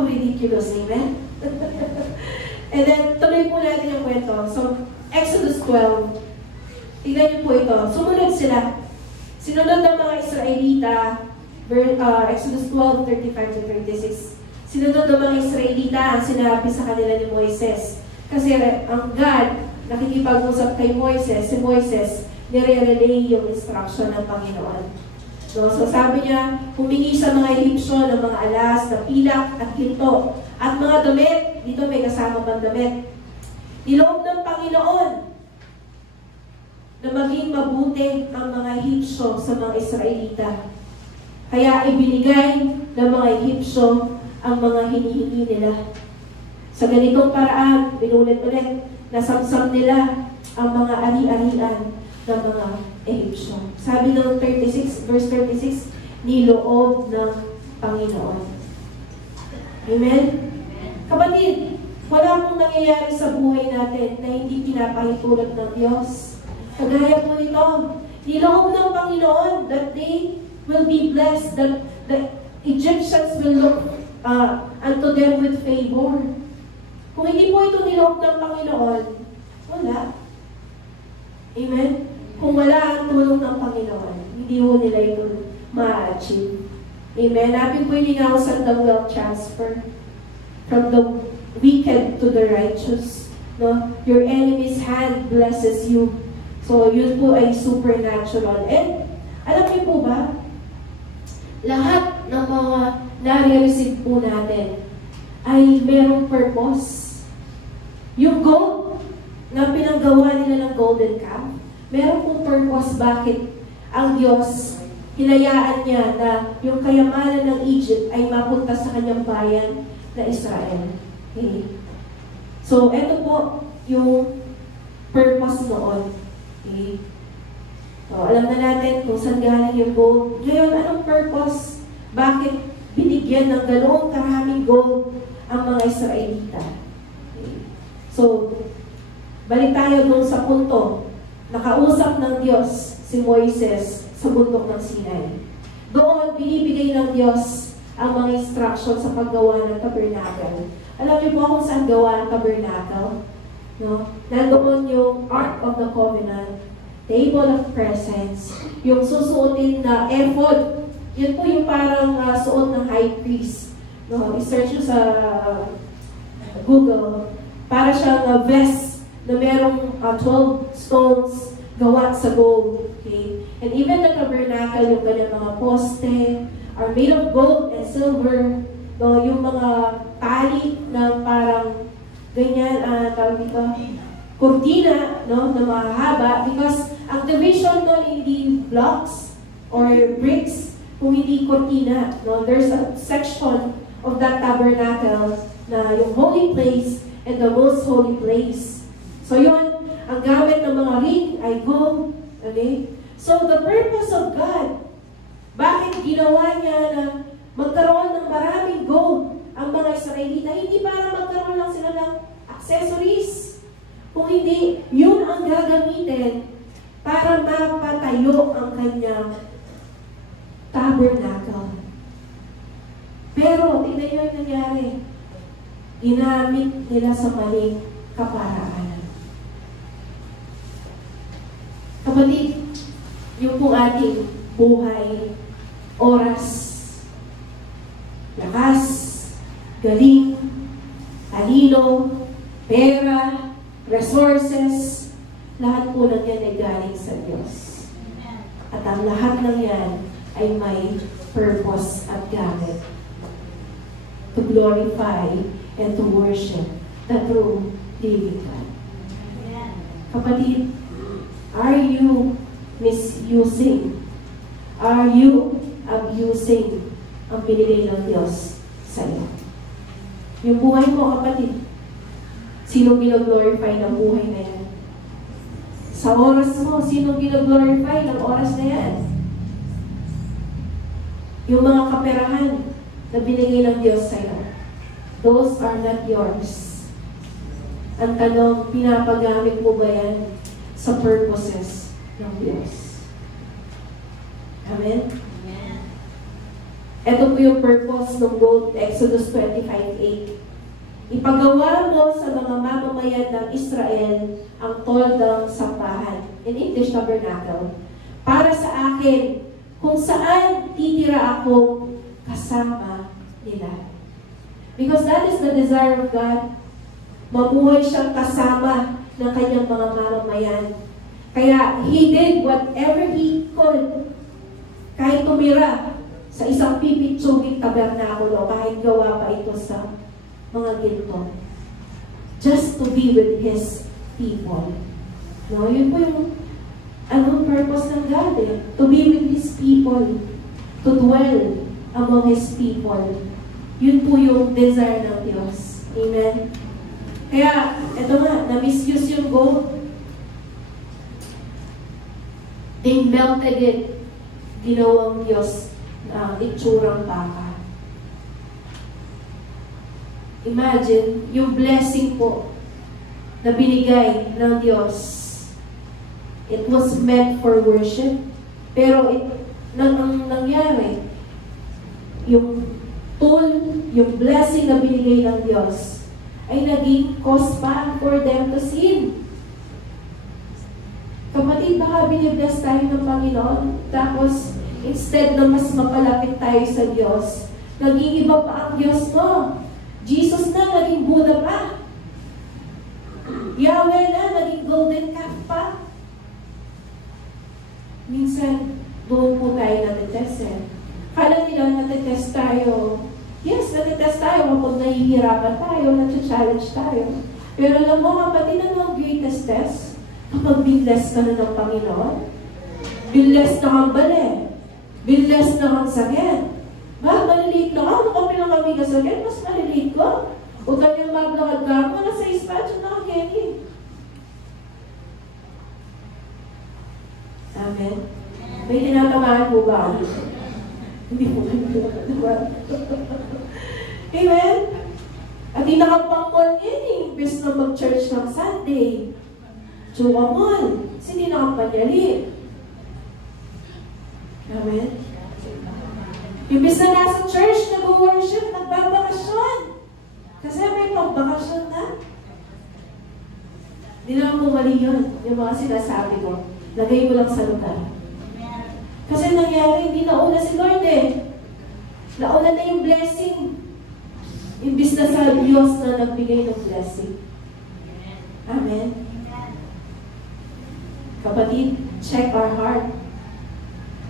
ridiculous, amen? And then, tuloy po natin yung kwento. So, Exodus 12. Tignan niyo po ito. Sumunod sila. Sinunod ng mga Israelita, Exodus 12, 35 to 36. Sinunod ng mga Israelita ang sinabi sa kanila ni Moises. Kasi ang God, nakikipag-usap kay Moises, si Moises, nire-relay yung instruction ng Panginoon. No? So sabi niya, humingi sa mga Ehipsyo ng mga alas, na pilak at ginto, at mga damit, dito may kasama pang damit. Niloob ng Panginoon na maging mabuti ang mga Ehipsyo sa mga Israelita. Kaya ibinigay ng mga Ehipsyo ang mga hinihingi nila. Sa ganitong paraan, binulit-ulit, nasamsam nila ang mga ari-arian ng mga Ehipsyo. Sabi ng 36, verse 36, niloob ng Panginoon. Amen? Kapatid, wala pong nangyayari sa buhay natin na hindi pinapahintulot ng Diyos. Kagaya po nito, niloob ng Panginoon that they will be blessed, that the Egyptians will look unto them with favor. Kung hindi po ito niloob ng Panginoon, wala. Amen? Kung wala ang tulong ng Panginoon, hindi po nila ito ma-achieve. Amen? Natin po iningawasan the wealth transfer from the wicked to the righteous. No? Your enemy's hand blesses you. So, yun po ay supernatural. And, alam niyo po ba, lahat ng mga nare-receive po natin ay merong purpose. Yung gold na pinanggawa nila ng golden calf, meron pong purpose bakit ang Diyos hinayaan niya na yung kayamanan ng Egypt ay mapunta sa kanyang bayan na Israel. Okay. So, eto po yung purpose noon. Okay. So, alam na natin kung saan galing yung gold. Ngayon, anong purpose? Bakit binigyan ng ganoong karaming gold ang mga Israelita? Okay. So, balik tayo dun sa punto. Nakausap ng Diyos si Moises sa bundok ng Sinai. Doon, binibigay ng Diyos ang mga instruction sa paggawa ng tabernacle. Alam niyo po kung saan gawa ang tabernacle? No? Nandoon yung Ark of the Covenant, Table of Presence, yung susuotin na ephod. Yun po yung parang suot ng high priest. No? I-search nyo sa Google. Para siyang vest na merong 12 stones gawa sa gold. Okay? And even the tabernacle, yung kanyang mga poste, are made of gold and silver. No, yung mga tali na parang ganyan, tawag dito, kurtina, no, na mahaba. Because ang division doon hindi blocks or bricks, kung hindi kurtina. No? There's a section of that tabernacle na yung holy place and the most holy place. So yun, ang gamit ng mga ring ay gold. Okay? So the purpose of God, bakit ginawa niya na magkaroon ng maraming gold ang mga Israelita? Hindi para magkaroon lang sila ng accessories. Kung hindi, yun ang gagamitin para mapatayo ang kanyang tabernacle. Pero, tingnan nyo yung nangyari. Ginamit nila sa maling kaparaanan. Kapatid, yung pong ating buhay, oras, lakas, galing, talino, pera, resources, lahat po ng yan ay galing sa Diyos. At ang lahat ng yan ay may purpose at gamit to glorify and to worship the true living God. Kapatid, are you misusing? Are you abusing ang binigay ng Diyos sa iyo? Yung buhay mo, kapatid, sinong gino-glorify ng buhay na yan? Sa oras mo, sinong gino-glorify ng oras na yan? Yung mga kaperahan na binigay ng Diyos sa iyo, those are not yours. Ang tanong, pinapagamit mo ba yan sa purposes ng Diyos? Amen? Amen. Ito po yung purpose ng gold, Exodus 25:8. Ipagawa mo sa mga mamamayan ng Israel ang toldang sampahan, in English, tabernacle, para sa akin, kung saan titira ako kasama nila. Because that is the desire of God. Mabuhay siyang kasama ng kanyang mga mamamayan. Kaya, He did whatever He could. Kahit tumira sa isang pipitsuging tabernakulo, kahit gawa pa ito sa mga ginto. Just to be with His people. No, yun po yung purpose ng God eh. To be with His people. To dwell among His people. Yun po yung desire ng Diyos. Amen? Kaya, eto nga, na-misuse yung gold. They melted it. Ginawang Diyos na itsurang baka. Imagine, yung blessing po na binigay ng Diyos, it was meant for worship. Pero ang nangyari, yung tool, yung blessing na binigay ng Diyos, ay naging cause pa for them to sin. Kapatid, baka binibless tayo ng Panginoon, tapos instead na mas mapalapit tayo sa Diyos, naging iba pa ang Diyos mo. Jesus na, naging Buddha pa. Yahweh na, naging golden calf pa. Minsan, doon po tayo natitest eh. Kala nila natitest tayo. Yes, natitest tayo kapag nahihirapan tayo, nati-challenge tayo. Pero alam mo, kapatid, ano ang greatest test? Kapag binless ka na ng Panginoon, binless na kang bali, binless na kang sakit. Ba, maliliit na ka, ano kami lang kami kasakit, mas maliliit ko. Huwag kanyang maglakad ka, wala sa ispat, yun na kang Kenny. Amen? May tinatamaan po ba ako? Hindi po kayo. Amen? At di nakapang-mall yan eh. Imbes na mag-church ng Sunday. Chuka mall. Kasi di nakapanyali. Amen? Imbes na nasa church, nag-worship, nagbabakasyon. Kasi may pang-bakasyon na. Hindi naman po mali yun. Yung mga sinasabi ko. Lagay mo lang sa lugar. Kasi nangyari, hindi nauna si Lord eh. Nauna na yung blessing. Imbis na sa Diyos na nagbigay ng blessing. Amen? Kapatid, check our heart.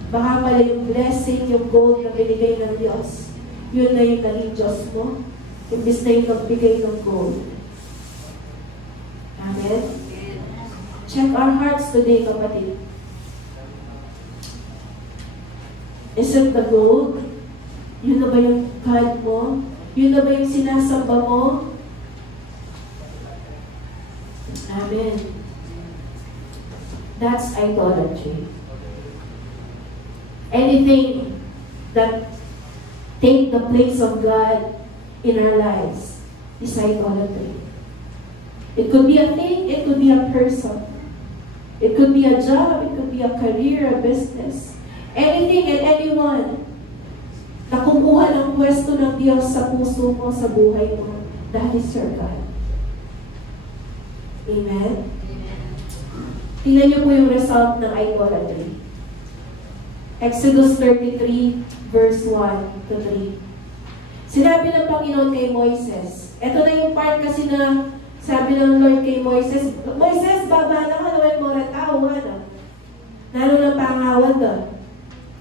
Baka pala yung blessing, yung gold na binigay ng Diyos, yun na yung naging Diyos mo. Imbis na yung nagbigay ng gold. Amen? Check our hearts today, kapatid. Is it the gold? Yun na ba yung God mo? Yun na ba yung sinasamba mo? Amen. That's idolatry. Anything that take the place of God in our lives is idolatry. It could be a thing, it could be a person. It could be a job, it could be a career, a business. Anything and anyone na kumuha ng pwesto ng Diyos sa puso mo, sa buhay mo, that is your God. Amen? Tingnan niyo po yung result ng idolatry. Exodus 33, verse 1 to 3. Sinabi ng Panginoon kay Moises, ito na yung part kasi na sabi ng Lord kay Moises, Moises, baba na ka naman mo na tao, ano? Nalo ng pangawan doon.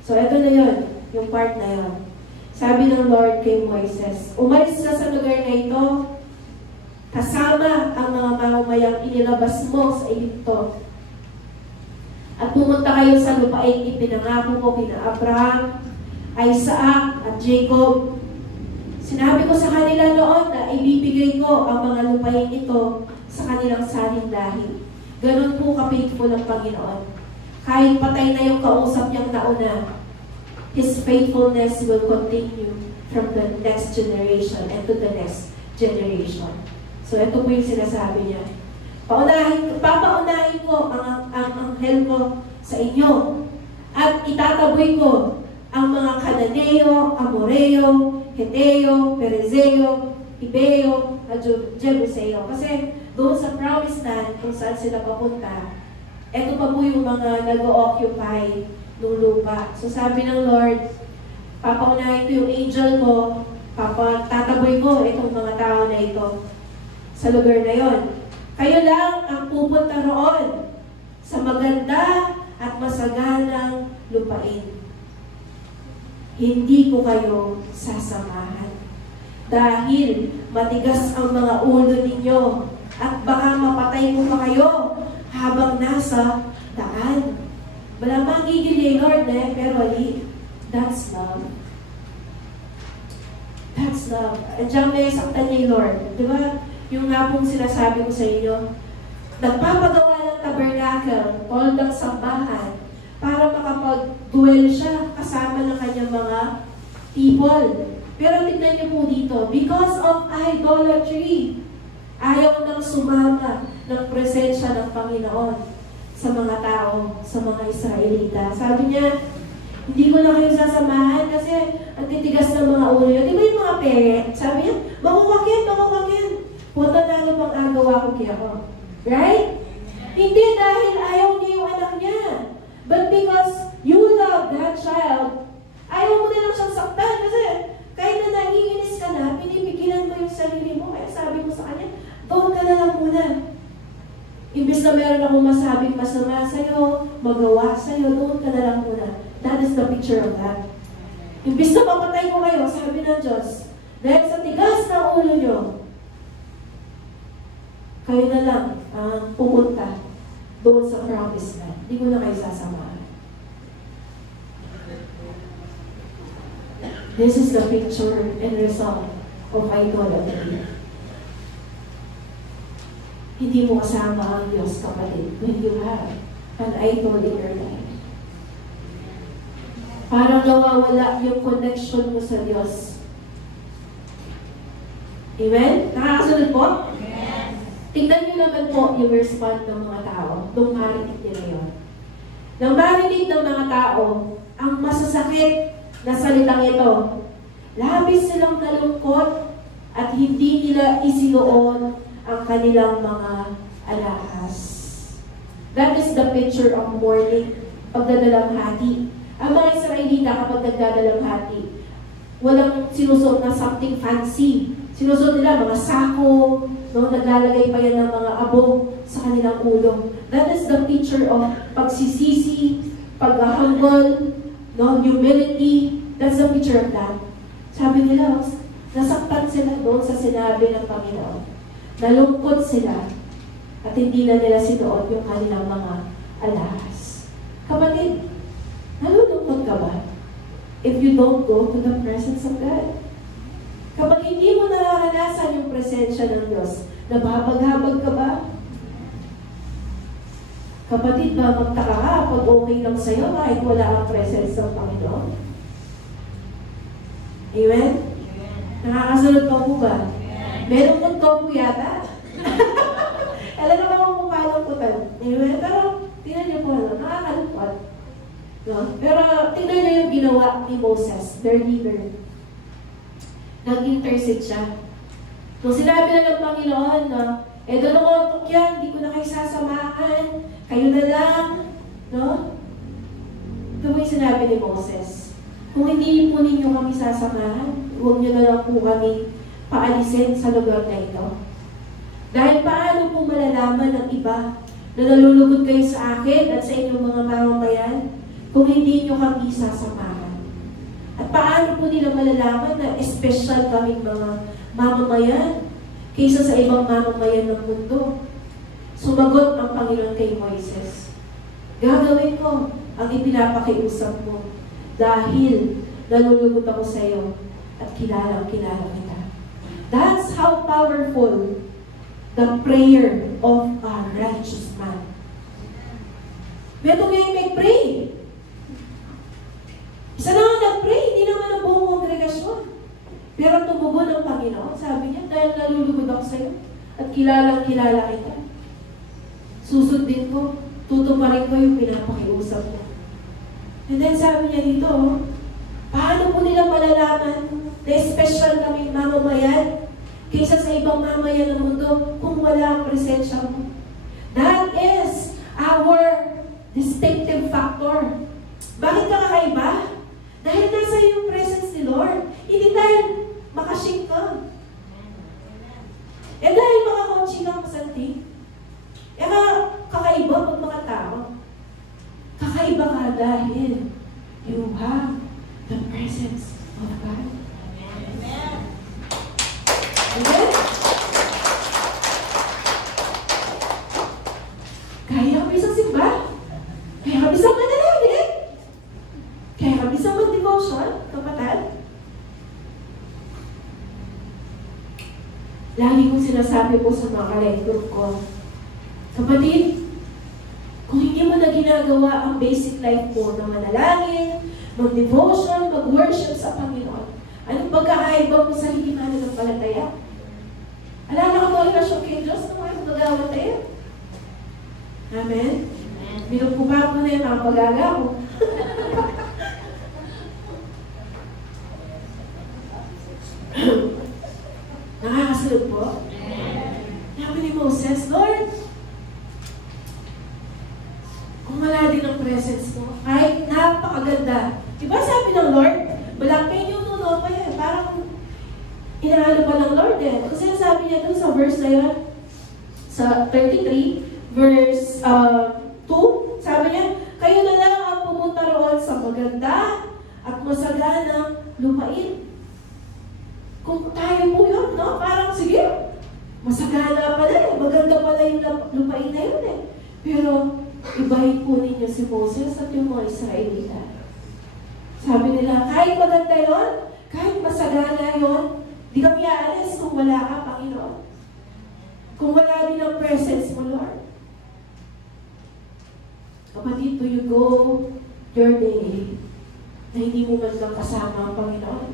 So, ito na yun, yung part na yun. Sabi ng Lord kay Moises, umalis ka sa lugar na ito, kasama ang mga mamamayang inilabas mo sa Egypto. At pumunta kayo sa lupaing ipinangako ko kina Abraham, Isaac, at Jacob. Sinabi ko sa kanila noon na ibibigay ko ang mga lupaing ito sa kanilang saling lahi. Ganon po ka-faithful ang Panginoon. Kahit patay na yung kausap niyang nauna, His faithfulness will continue from the next generation and to the next generation. So ito po yung sinasabi niya. Papaunahin ko ang anghel ko sa inyo at itataboy ko ang mga Kananeo, Amoreo, Heteo, Perezeo, Hibeo, at Jebuseo. Kasi doon sa promised land kung saan sila papunta, ito pa po yung mga nag-o-occupy ng lupa. So sabi ng Lord, papaunahin ko yung angel ko, tataboy ko itong mga tao na ito sa lugar na yon. Kayo lang ang pupunta roon sa maganda at masaganang lupain. Hindi ko kayo sasamahan. Dahil matigas ang mga ulo ninyo at baka mapatay ko pa kayo habang nasa daan. Malamang gigil Lord pero ali, that's love. That's love. Andiyan may saktan ni Lord. Di ba? Yung nga pong sinasabi ko sa inyo, nagpapagawa ng tabernacle, toldang sambahan, para makapag-duel siya kasama ng kanyang mga people. Pero tignan niyo po dito, because of idolatry, ayaw nang sumama ng presensya ng Panginoon sa mga tao, sa mga Israelita. Sabi niya, hindi ko na kayo sasamahan kasi ang titigas ng mga ulo niyo. Di ba yung mga parents? Sabi niya, makukakin. Punta na ano pang agawa ko kaya ko. Right? Hindi dahil ayaw niya yung anak niya. But because you love that child, ayaw mo na lang siyang saktan. Kasi kahit na nanginginis ka na, pinipigilan mo yung sarili mo. Kaya sabi mo sa kanya, doon ka na lang muna. Imbis na meron akong masabing masama sa'yo, magawa sa'yo, doon ka na lang muna. That is the picture of that. Imbis na papatay ko kayo, sabi ng Diyos, dahil sa tigas ng ulo nyo, kayo na lang ang pumunta doon sa promised land. Hindi ko na kayo sasamahan. This is the picture and result of idolatry. Hindi mo kasama ang Diyos, kapatid, when you have an idol in your life. Parang nawawala yung connection mo sa Diyos. Amen? Nakakasunod po? Amen. Tingnan nyo naman po yung response ng mga tao nung marinig nila yun. Nang marinig ng mga tao ang masasakit na salitang ito, labis silang nalungkot at hindi nila isinuon ang kanilang mga alahas. That is the picture of mourning, pagdadalamhati. Ang mga Israelita kapag nagdadalamhati, walang sinusuot na something fancy. Sinusuot nila mga sako, no? Naglalagay pa yan ng mga abo sa kanilang ulo. That is the picture of pagsisisi, pag-humble, no? Humility. That's the picture of that. Sabi nila, nasaktan sila doon sa sinabi ng Panginoon. Nalungkot sila at hindi na nila sinuot yung kanilang mga alahas. Kapatid, nalulungkot ka ba if you don't go to the presence of God? Kapag hindi mo nararanasan yung presensya ng Diyos, nababaghabag ka ba? Kapatid ba, magtaka ka pag okay lang sa'yo kahit wala ang presence ng Panginoon? Amen? Nakakasunod pa po ba? Meron kong topo yata. Alam naman kung pumalungkutan. Amen? Pero, tingnan niyo po, nakakalungkot. No? Pero, tingnan niyo yung ginawa ni Moses, their leader. Nag-intercede siya. Nung sinabi na ng Panginoon na, doon ako yan, hindi ko na kayo sasamahan, kayo na lang, no? Ito po yung sinabi ni Moses. Kung hindi po ninyo kami sasamahan, huwag nyo na lang po kami paalisin sa lugar na ito. Dahil paano po malalaman ng iba na nalulugod kayo sa akin at sa inyong mga mamamayan kung hindi nyo kami sasamahan? At paano po nila malalaman na espesyal kaming mga mamamayan kaysa sa ibang mamamayan ng mundo? Sumagot ang Panginoon kay Moises, gagawin ko ang ipinapakiusap mo dahil nalulugod ako sa iyo at kilala kita. That's how powerful the prayer of a righteous man. Meron ngayon nag-pray. Isa na nga nag-pray, hindi naman ang buong kongregasyon. Pero tumugon ang Panginoon, sabi niya, dahil nalulugod ako sa iyo at kilala kita. Susundin ko, tutuparin ko yung pinapakiusap mo. And then sabi niya dito, paano po nila malalaman na special kami mamamayan kaysa sa ibang mamayan ng mundo kung wala ang presensya mo? That is our distinctive factor. Bakit ka kakaiba? Dahil nasa yung presence ni Lord. Hindi dahil makashik ka. Dahil makakonchi kang masanti. Kakaiba pag mga tao. Kakaiba ka dahil you have the presence of God. Amen? Kaya kami isang simba. Kaya kami isang manalangin. Kaya kami isang mag-devotion, kapatid. Lagi kong sinasabi po sa mga ka-lector ko, kapatid, kung hindi mo na ginagawa ang basic life mo na manalangin, mag-devotion, mag-worship sa Panginoon, anong pagkakaiba mo sa hindi mananampalataya? Alam na katolikasyon kay Diyos na mga magagawa tayo. Amen? Binukupa mo na yung mga pag-aga mo. Nakakasunod po? Sabi ni Moses, Lord, kung wala din ang presence mo, kahit napakaganda. Diba sabi ng Lord, balakay yung nuno pa yan. Parang inaano pa ng Lord eh. Kasi sabi niya dun sa verse na yun, sa 33, verse 2, sabi niya, kayo na lang ang pumunta roon sa maganda at masaganang lupain. Kung tayo po yun, no? Parang sige, masagana pala eh. Maganda pala yung lupain na yun eh. Pero, ibahin po ninyo si Moses at yung mga Israelita. Sabi nila, kahit maganda yun, kahit masagana yun, di kami aalis kung wala ka, Panginoon. Kung wala din ang presence mo, Lord. Kapatid, do you go your day na hindi mo man lang kasama ang Panginoon.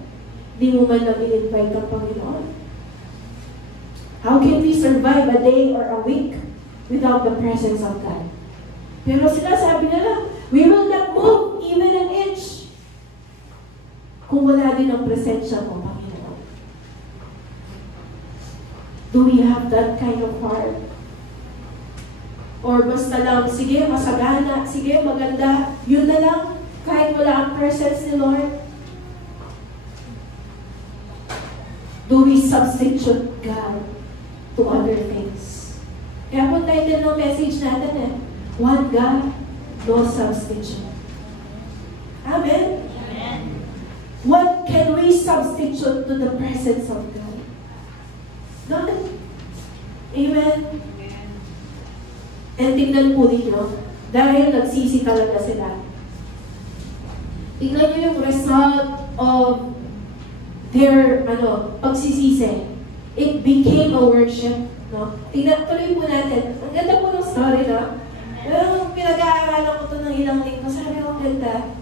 Hindi mo man lang in-invite ang Panginoon. How can we survive a day or a week without the presence of God? Pero sinasabi nila, we will not move even an inch kung wala din ang presensya mo, Panginoon. Do we have that kind of heart? Or basta lang, sige, masagana, sige, maganda, yun na lang, kahit wala ang presence ni Lord? Do we substitute God to other things? Kaya po title ng message natin One God, no substitute. Amen? Amen. What can we substitute to the presence of God? None. Amen? And tingnan po ninyo, dahil nagsisi talaga sila. Tingnan nyo yung result of their pagsisisi. It became a worship. No? Tuloy po natin. Ang ganda po ng story, no? Pinag-aaralan ko ito ng ilang linggo. Sabi ko, ang ganda.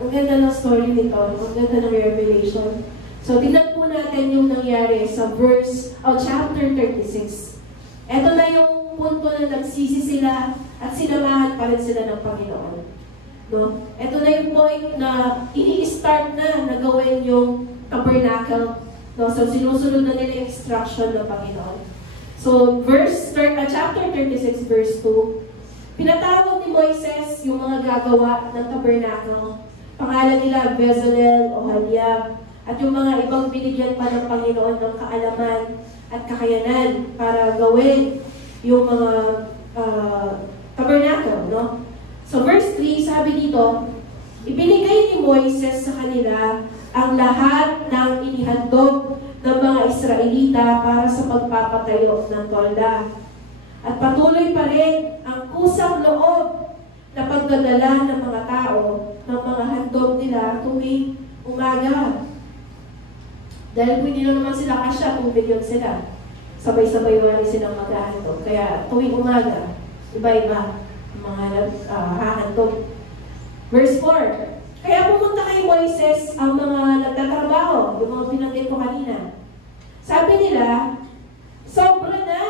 Ang ganda ng story nito. Ang ganda ng revelation. So, tingnan po natin yung nangyari sa chapter 36. Ito na yung punto na nagsisi sila at sinamahan pa rin sila ng Panginoon. No? Ito na yung point na ini-start na gawin yung tabernacle. No? So, sinusunod na nila yung instruction ng Panginoon. So, chapter 36, verse 2, pinatawag ni Moises yung mga gagawa ng tabernacle. Pangalan nila Bezalel, Oholiab, at yung mga ibang binigyan pa ng Panginoon ng kaalaman at kakayanan para gawin yung mga tabernacle, no? So verse 3, sabi dito, ibinigay ni Moises sa kanila ang lahat ng inihandog ng mga Israelita para sa pagpapatayo ng tolda. At patuloy pa rin ang kusang loob na pagdadala ng mga tao ng mga handog nila tuwing umaga. Dahil kung hindi na naman sila kasya, 2 million sila. Sabay-sabay wala silang maghahandog. Kaya tuwing umaga, iba-iba mga hahandog. Verse 4, kaya pumunta kay Moises ang mga nagtatrabaho, yung mga binanggit ko kanina. Sabi nila, sobra na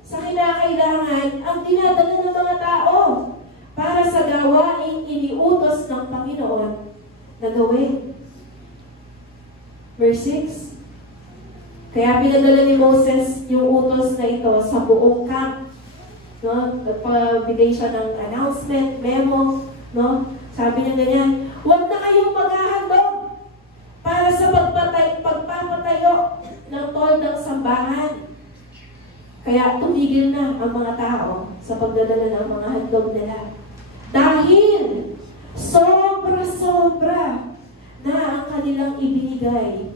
sa kinakailangan ang dinadala ng mga tao para sa gawaing iniutos ng Panginoon na gawin. Verse 6, kaya pinadala ni Moses yung utos na ito sa buong camp. No? Nagpabigay siya ng announcement, memo. No? Sabi niya ganyan, huwag na kayong maghahandog para sa pagpapatayo ng toldang sambahan. Kaya tumigil na ang mga tao sa pagdadala ng mga handog nila. Dahil sobra-sobra na ang kanilang ibinigay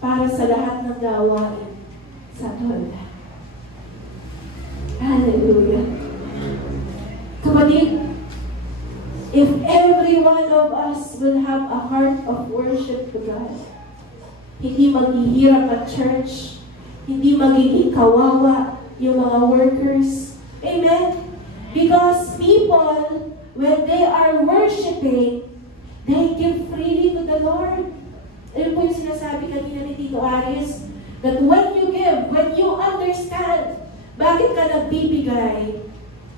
para sa lahat ng gawain sa tolda. Hallelujah. Kapatid, if every one of us will have a heart of worship to God, hindi maghihirap at church, hindi magiging kawawa yung mga workers. Amen? Because people, when they are worshiping, they give freely to the Lord. Ano po yung sinasabi kanina ni Tito Arius? That when you give, when you understand, bakit ka nagbibigay?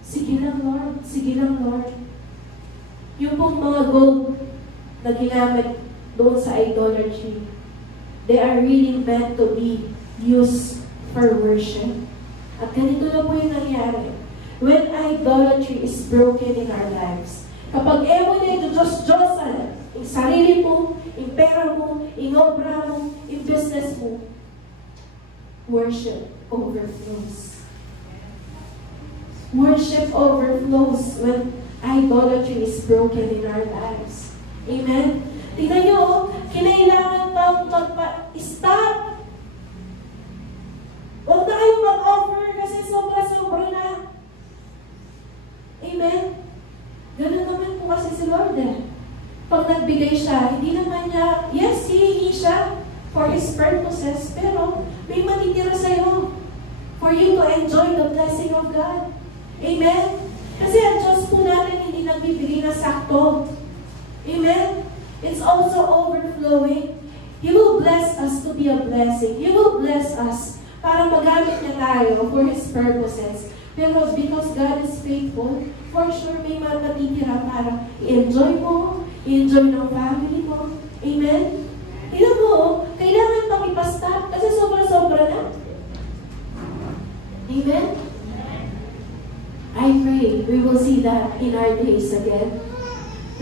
Sige lang, Lord. Sige lang, Lord. Yung pong mga gold na ginamit doon sa idolatry, they are really meant to be used for worship. At ganito na po yung nangyari. When idolatry is broken in our lives, kapag mo na ito Diyos-Diyosan, yung sarili mo, yung pera mo, yung obra mo, yung business mo, worship overflows. Worship overflows when idolatry is broken in our lives. Amen? Tingnan nyo, kinailangan bang stop. Huwag na kayong mag-offer kasi sobra-sobra na. Amen? Ganun naman po kasi si Lord Pag nagbigay siya, hindi naman niya, yes, hihingi siya for His purposes, pero may matitira sa'yo for you to enjoy the blessing of God. Amen? Kasi ang Diyos po natin hindi nagbibigay na sakto. Amen? It's also overflowing. He will bless us to be a blessing. He will bless us para magamit niya tayo for His purposes. Pero because God is faithful, for sure may matitira para i-enjoy mo, i-enjoy ng family mo. Amen? Tignan mo, kailangan pang ipastop kasi sobra-sobra na. Amen? I pray we will see that in our days again.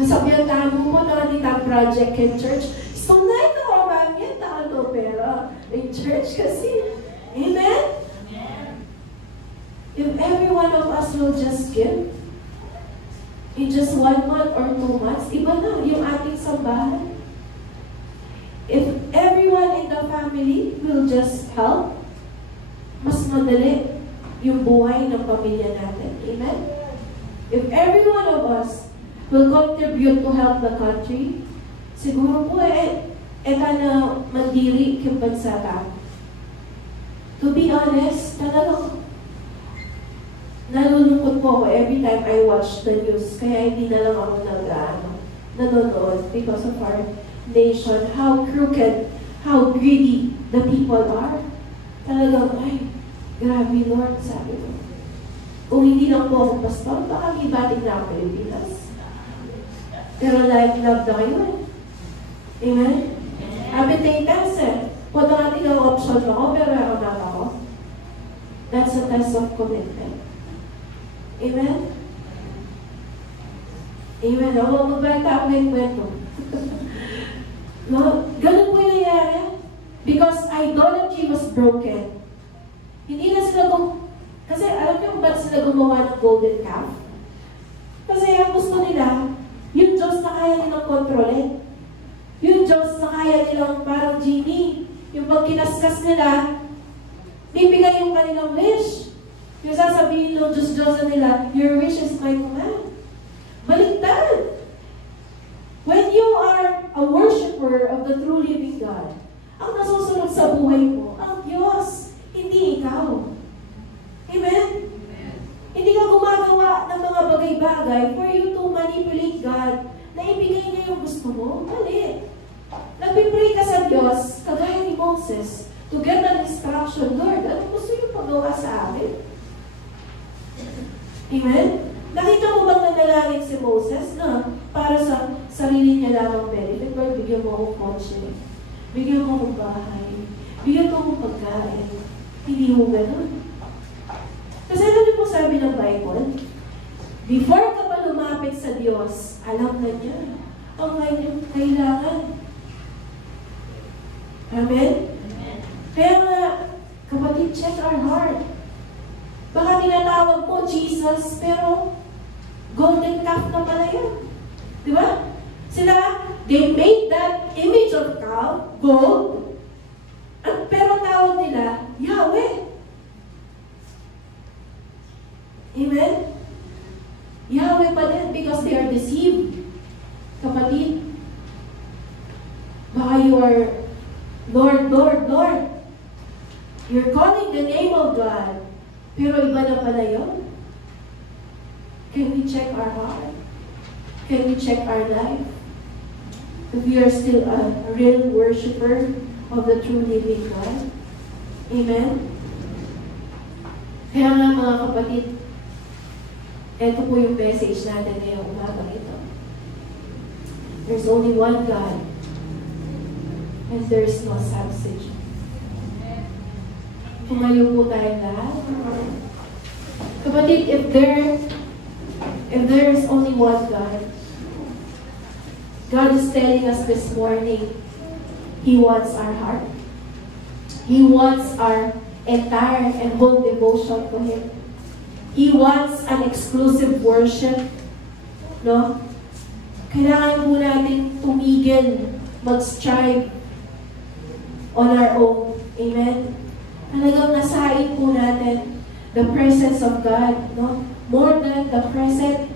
Nasabihan tayo mo na ditang project in church. So na ito, yan tayo pero in church kasi. Amen? If every one of us will just give in just 1 month or 2 months, iba na yung ating sambahan. If everyone in the family will just help, mas madali yung buhay ng pamilya natin. Amen? If every one of us will contribute to help the country, siguro po na mandiri yung bansa tayo. To be honest, talagang nalulungkot po ako every time I watch the news. Kaya hindi na lang ako nanonood because of our nation, how crooked, how greedy the people are. Talagang, ay, grabe Lord, sabi ko. Kung hindi lang po ako pastor, baka gibating na ako Pilipinas. Pero love na kayo eh. Amen? Abitay test Kung natin ang option ako, pero ako na ako. That's a test of commitment. Amen? Amen. Ako, magbalik ako ng kwento. No? Ganun po yung nangyari. Because idolatry was broken. Hindi na sila kasi alam niyo kung ba't sila gumawa ng golden calf? Kasi ang gusto nila, yung Diyos na kaya nilang kontrolin. Yung Diyos na kaya nilang parang genie. Yung pag kinaskas nila, bibigay yung kanilang wish. Yung sasabihin ng Diyos-Diyosan nila, your wish is my command. Baliktad. When you are a worshiper of the true living God, ang nasusunod sa buhay mo, ang Diyos, hindi ikaw. Amen? Amen. Hindi ka gumagawa ng mga bagay-bagay for you to manipulate God na ibigay niya yung gusto mo. Mali. Nagpipray ka sa Diyos, kagaya ni Moses, to get an instruction, Lord, ano gusto yung pagawa sa amin? Amen? Nakita mo bang nanalangin si Moses na para sa sarili niya lamang benefit? Lord, bigyan mo akong kotse, bigyan mo akong bahay, bigyan mo akong pagkain. Hindi mo ganun. Kasi ano din po sabi ng Bible? Before ka pa lumapit sa Diyos, alam na niya ang kanyang kailangan. Amen? Amen. Kaya nga, kapatid, check our heart. Baka tinatawag mo Jesus, pero golden calf na pala yan. Di ba? Sila, they made that image of calf, gold, pero tawag nila, Yahweh. Amen? Yahweh pa din because they are deceived. Kapatid, baka you are Lord, Lord, Lord. You're calling the name of God, pero iba na pala yun. Can we check our heart? Can we check our life? If we are still a real worshiper of the true living God. Amen? Kaya nga mga kapatid, ito po yung message natin ngayong umaga ito. There's only one God, and there's no substitute. Tumayo po tayo lahat. Kapatid, if there is only one God, God is telling us this morning, He wants our heart. He wants our entire and whole devotion to Him. He wants an exclusive worship. No? Kailangan po natin tumigil, mag-strive on our own. Amen? Talagang nasain po natin the presence of God. No? More than the present.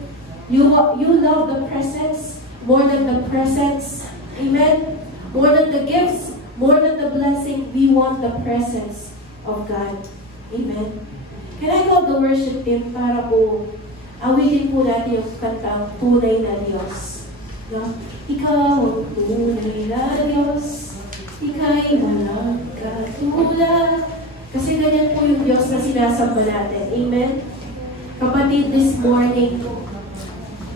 You love the presence more than the presence. Amen? More than the gifts, more than the blessing, we want the presence of God. Amen? Can I call the worship team para po awitin po natin yung kantang Tunay na Diyos. No? Ikaw ang tunay na Diyos, ika'y walang katulad. Kasi ganyan po yung Diyos na sinasamba natin. Amen? Kapatid, this morning,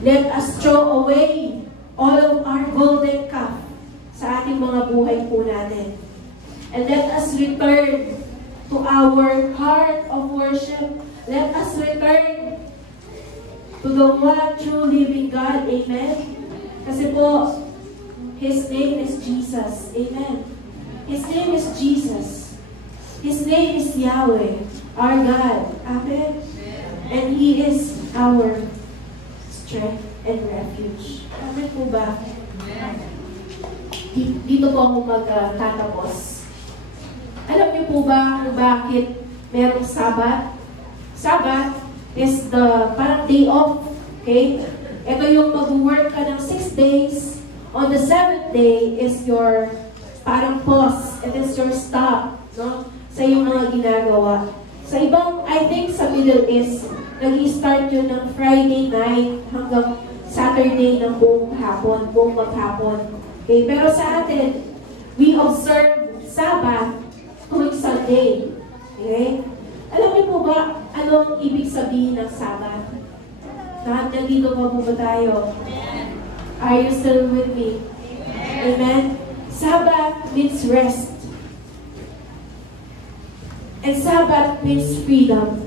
let us throw away all of our golden cup sa ating mga buhay po natin. And let us return to our heart of worship. Let us return to the one true living God. Amen? Kasi po, His name is Jesus. Amen? His name is Jesus. His name is Yahweh, our God. Amen? And He is our strength and refuge. Amen po ba? Dito po ako magtatapos. Alam niyo po ba kung bakit merong Sabat? Sabat is the parang day off. Okay? Ito yung mag-work ka ng 6 days. On the 7th day is your parang pause. It is your stop. No? Sa iyong mga ginagawa. Sa ibang, I think sa Middle East, nag-i-start yun ng Friday night hanggang Saturday ng buong hapon, buong maghapon. Okay? Pero sa atin, we observe Sabbath tuwing Sunday. Okay? Alam niyo po ba anong ibig sabihin ng Sabbath? Lahat na dito pa po ba tayo? Are you still with me? Amen? Sabbath means rest. And Sabbath means freedom.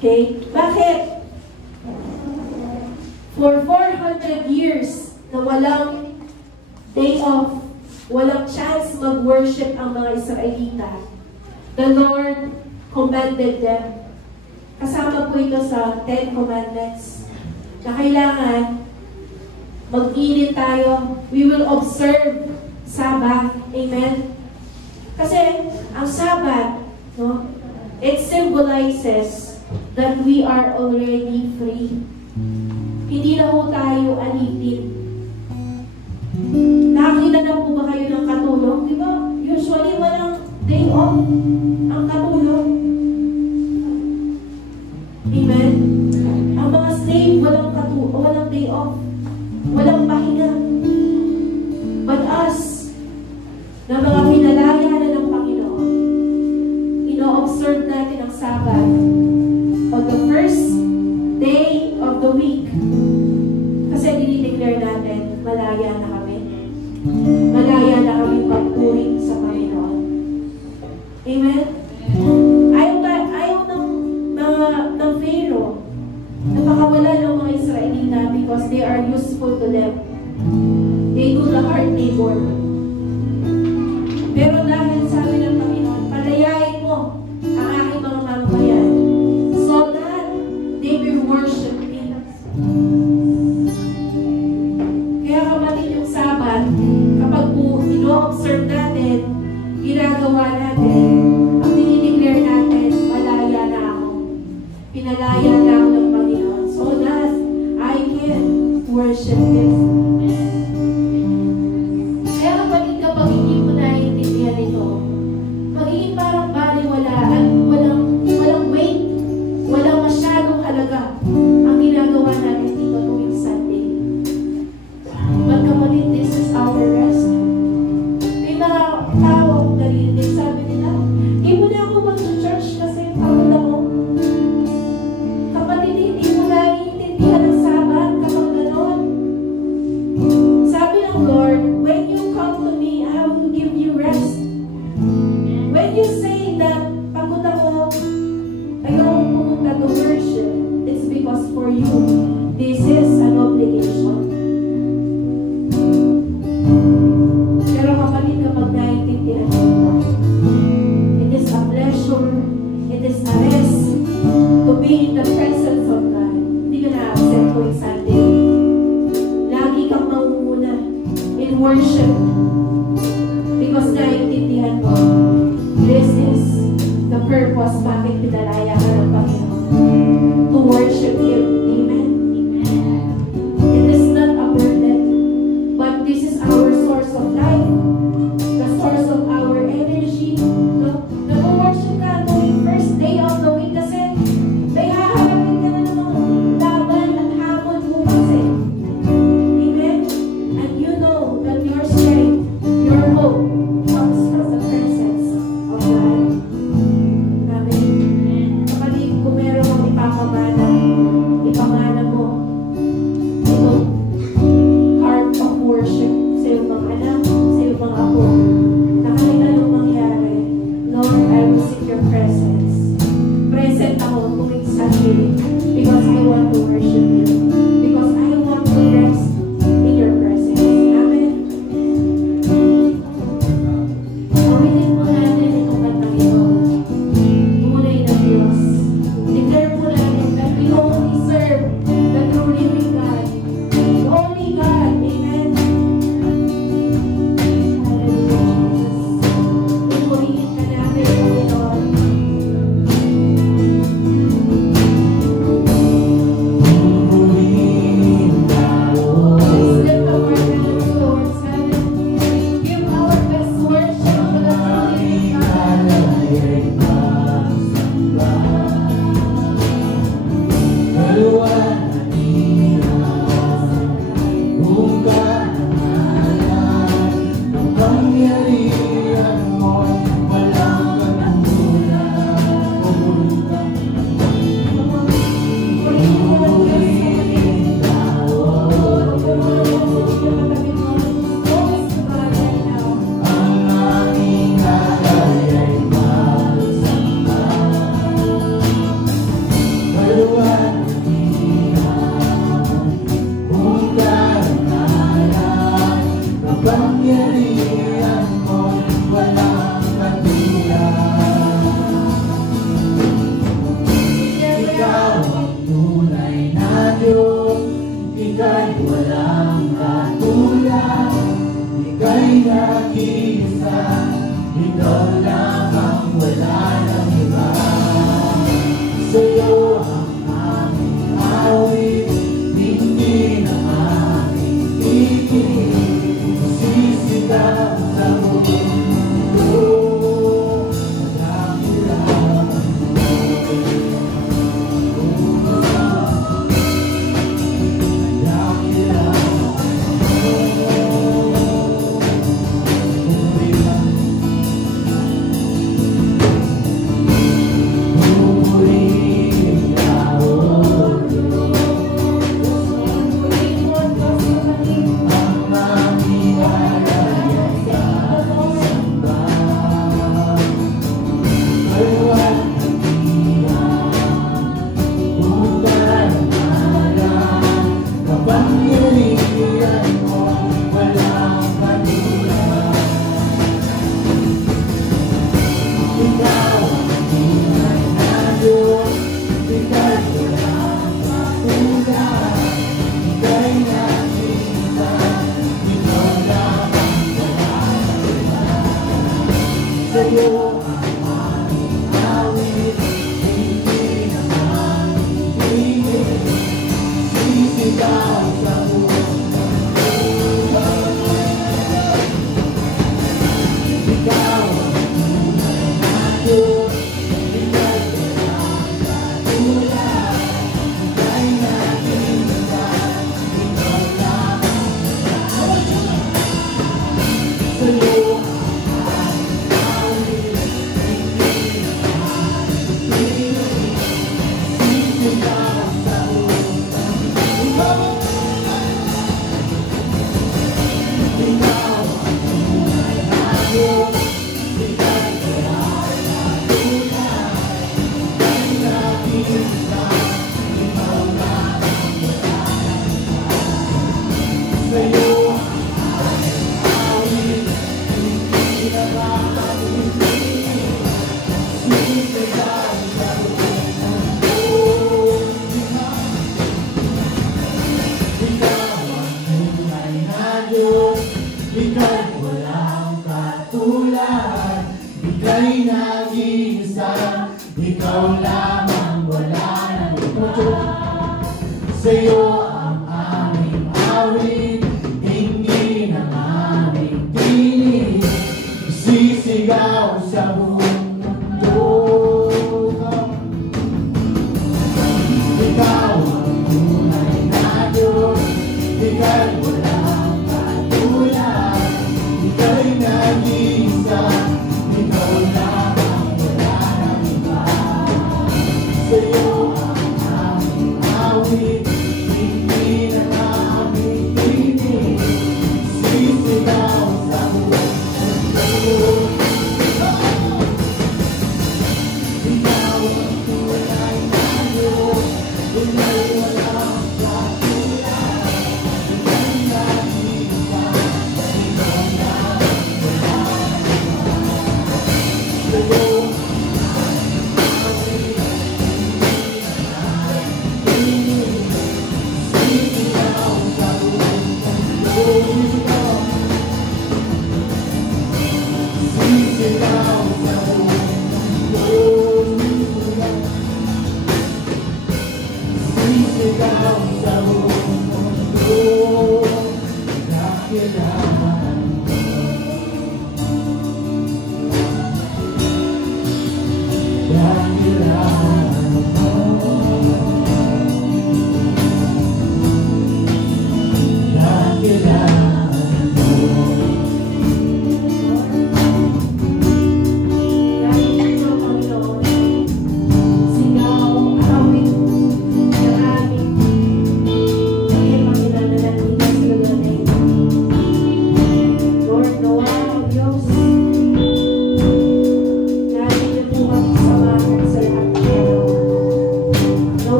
Okay? Bakit? For 400 years na walang day off, walang chance mag-worship ang mga Israelita, the Lord commanded them. Kasama po ito sa 10 Commandments na kailangan mag-init tayo. We will observe Sabbath. Amen? Kasi ang Sabbath, no, it symbolizes that we are already free. Hindi na po tayo alipin. Nakakita na po ba kayo ng katulong? Di ba? Usually, walang day off ang katulong. Amen? Ang mga slave, walang day off. Walang pahinga. But us, na mga pinalaya na ng Panginoon, ino-observe natin ang Sabbath on the first day of the week. Kasi dinideclare natin, malaya na kami. Malaya na kami pagpuring sa Panginoon. Amen? Ayaw ng Pharaoh na makawala ng mga Israelita because they are useful to them. They do the hard labor. Pero dahil sabi ng Panginoon, palayain mo ang aking mga mamamayan so that they will worship me. Kaya kapatid, yung Sabbath, kapag po ino-observe natin, ginagawa natin, ang dinideclare natin, malaya na ako. Pinalaya na ako ng Panginoon so that I can worship Him. Kaya kapatid, kapag hindi mo naiintindihan ito, magiging parang baliwalaan, walang weight, walang masyadong halaga ang ginagawa natin dito tuwing Sunday. But kapatid, this is our rest. May mga tao akong narinig, sabi nila, hindi mo na ako mag-church kasi pagod ako. Kapatid, hindi mo naiintindihan ang Sabbath kapag ganon. Sabi ng Lord, when you come to me, I will give you rest. When you say that pagod ako, ayaw pumunta to worship, it's because for you, this is an obligation. Pero kapatid, kapag naiintindihan mo, it is a pleasure, it is a rest to be in the presence of God. Hindi ka na-accept ko yung Sunday. Lagi kang mangunguna in worship because naiintindihan mo, this is the purpose bakit pinalaya ka ng Panginoon. To worship Him. Amen? It is not a burden, but this is our source of life. The source of our energy. No? Nag-worship ka tuwing first day of the week kasi may haharapin ka na ng mga laban at hamon bukas eh. Amen? now I'm going to saturate because I want to worship you. Because I want to rest in your presence. Amen. Awitin po natin itong kantang ito. Tunay na Diyos. Declare po natin that we only serve the true living God. The only God. Amen.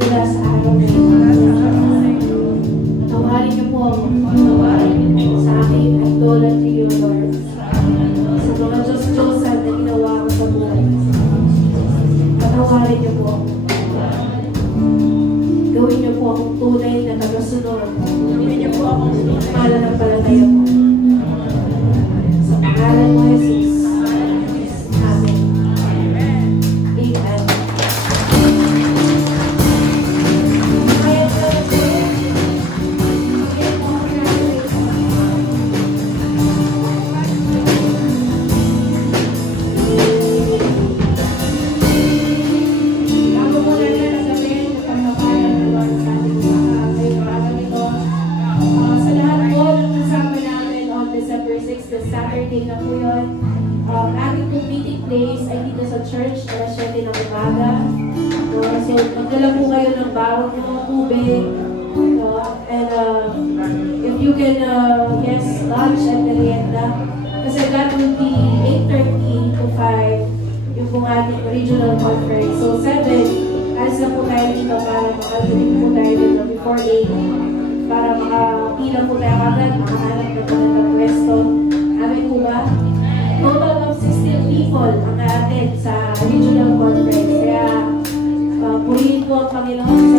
nagsimula sa araw na ito. Tawarin niyo po ako sa aking idolatry, O Lord. Sa mga Diyos-Diyosan na ginawa ko sa buhay. Patawarin niyo po ako. Gawin niyo po akong tunay na tagasunod. Gawin niyo po akong mananampalataya mo. Sa pangalan mo, Jesus. Amen. Amen. Saturday na po yun. Ating po meeting place ay dito sa church, alas 7 ng umaga. So, magdala po kayo ng bawang ng tubig. And if you can, yes, lunch and merienda. Kasi that will be 8:30 to 5 yung pong ating regional conference. So, 7, alis na po tayo dito para makatuloy po tayo dito before 8. Para makapila po tayo agad, makahanap na po ng pwesto. Amin po ba? Total of 16 people ang natin sa regional conference. Kaya, purihin po ang Panginoon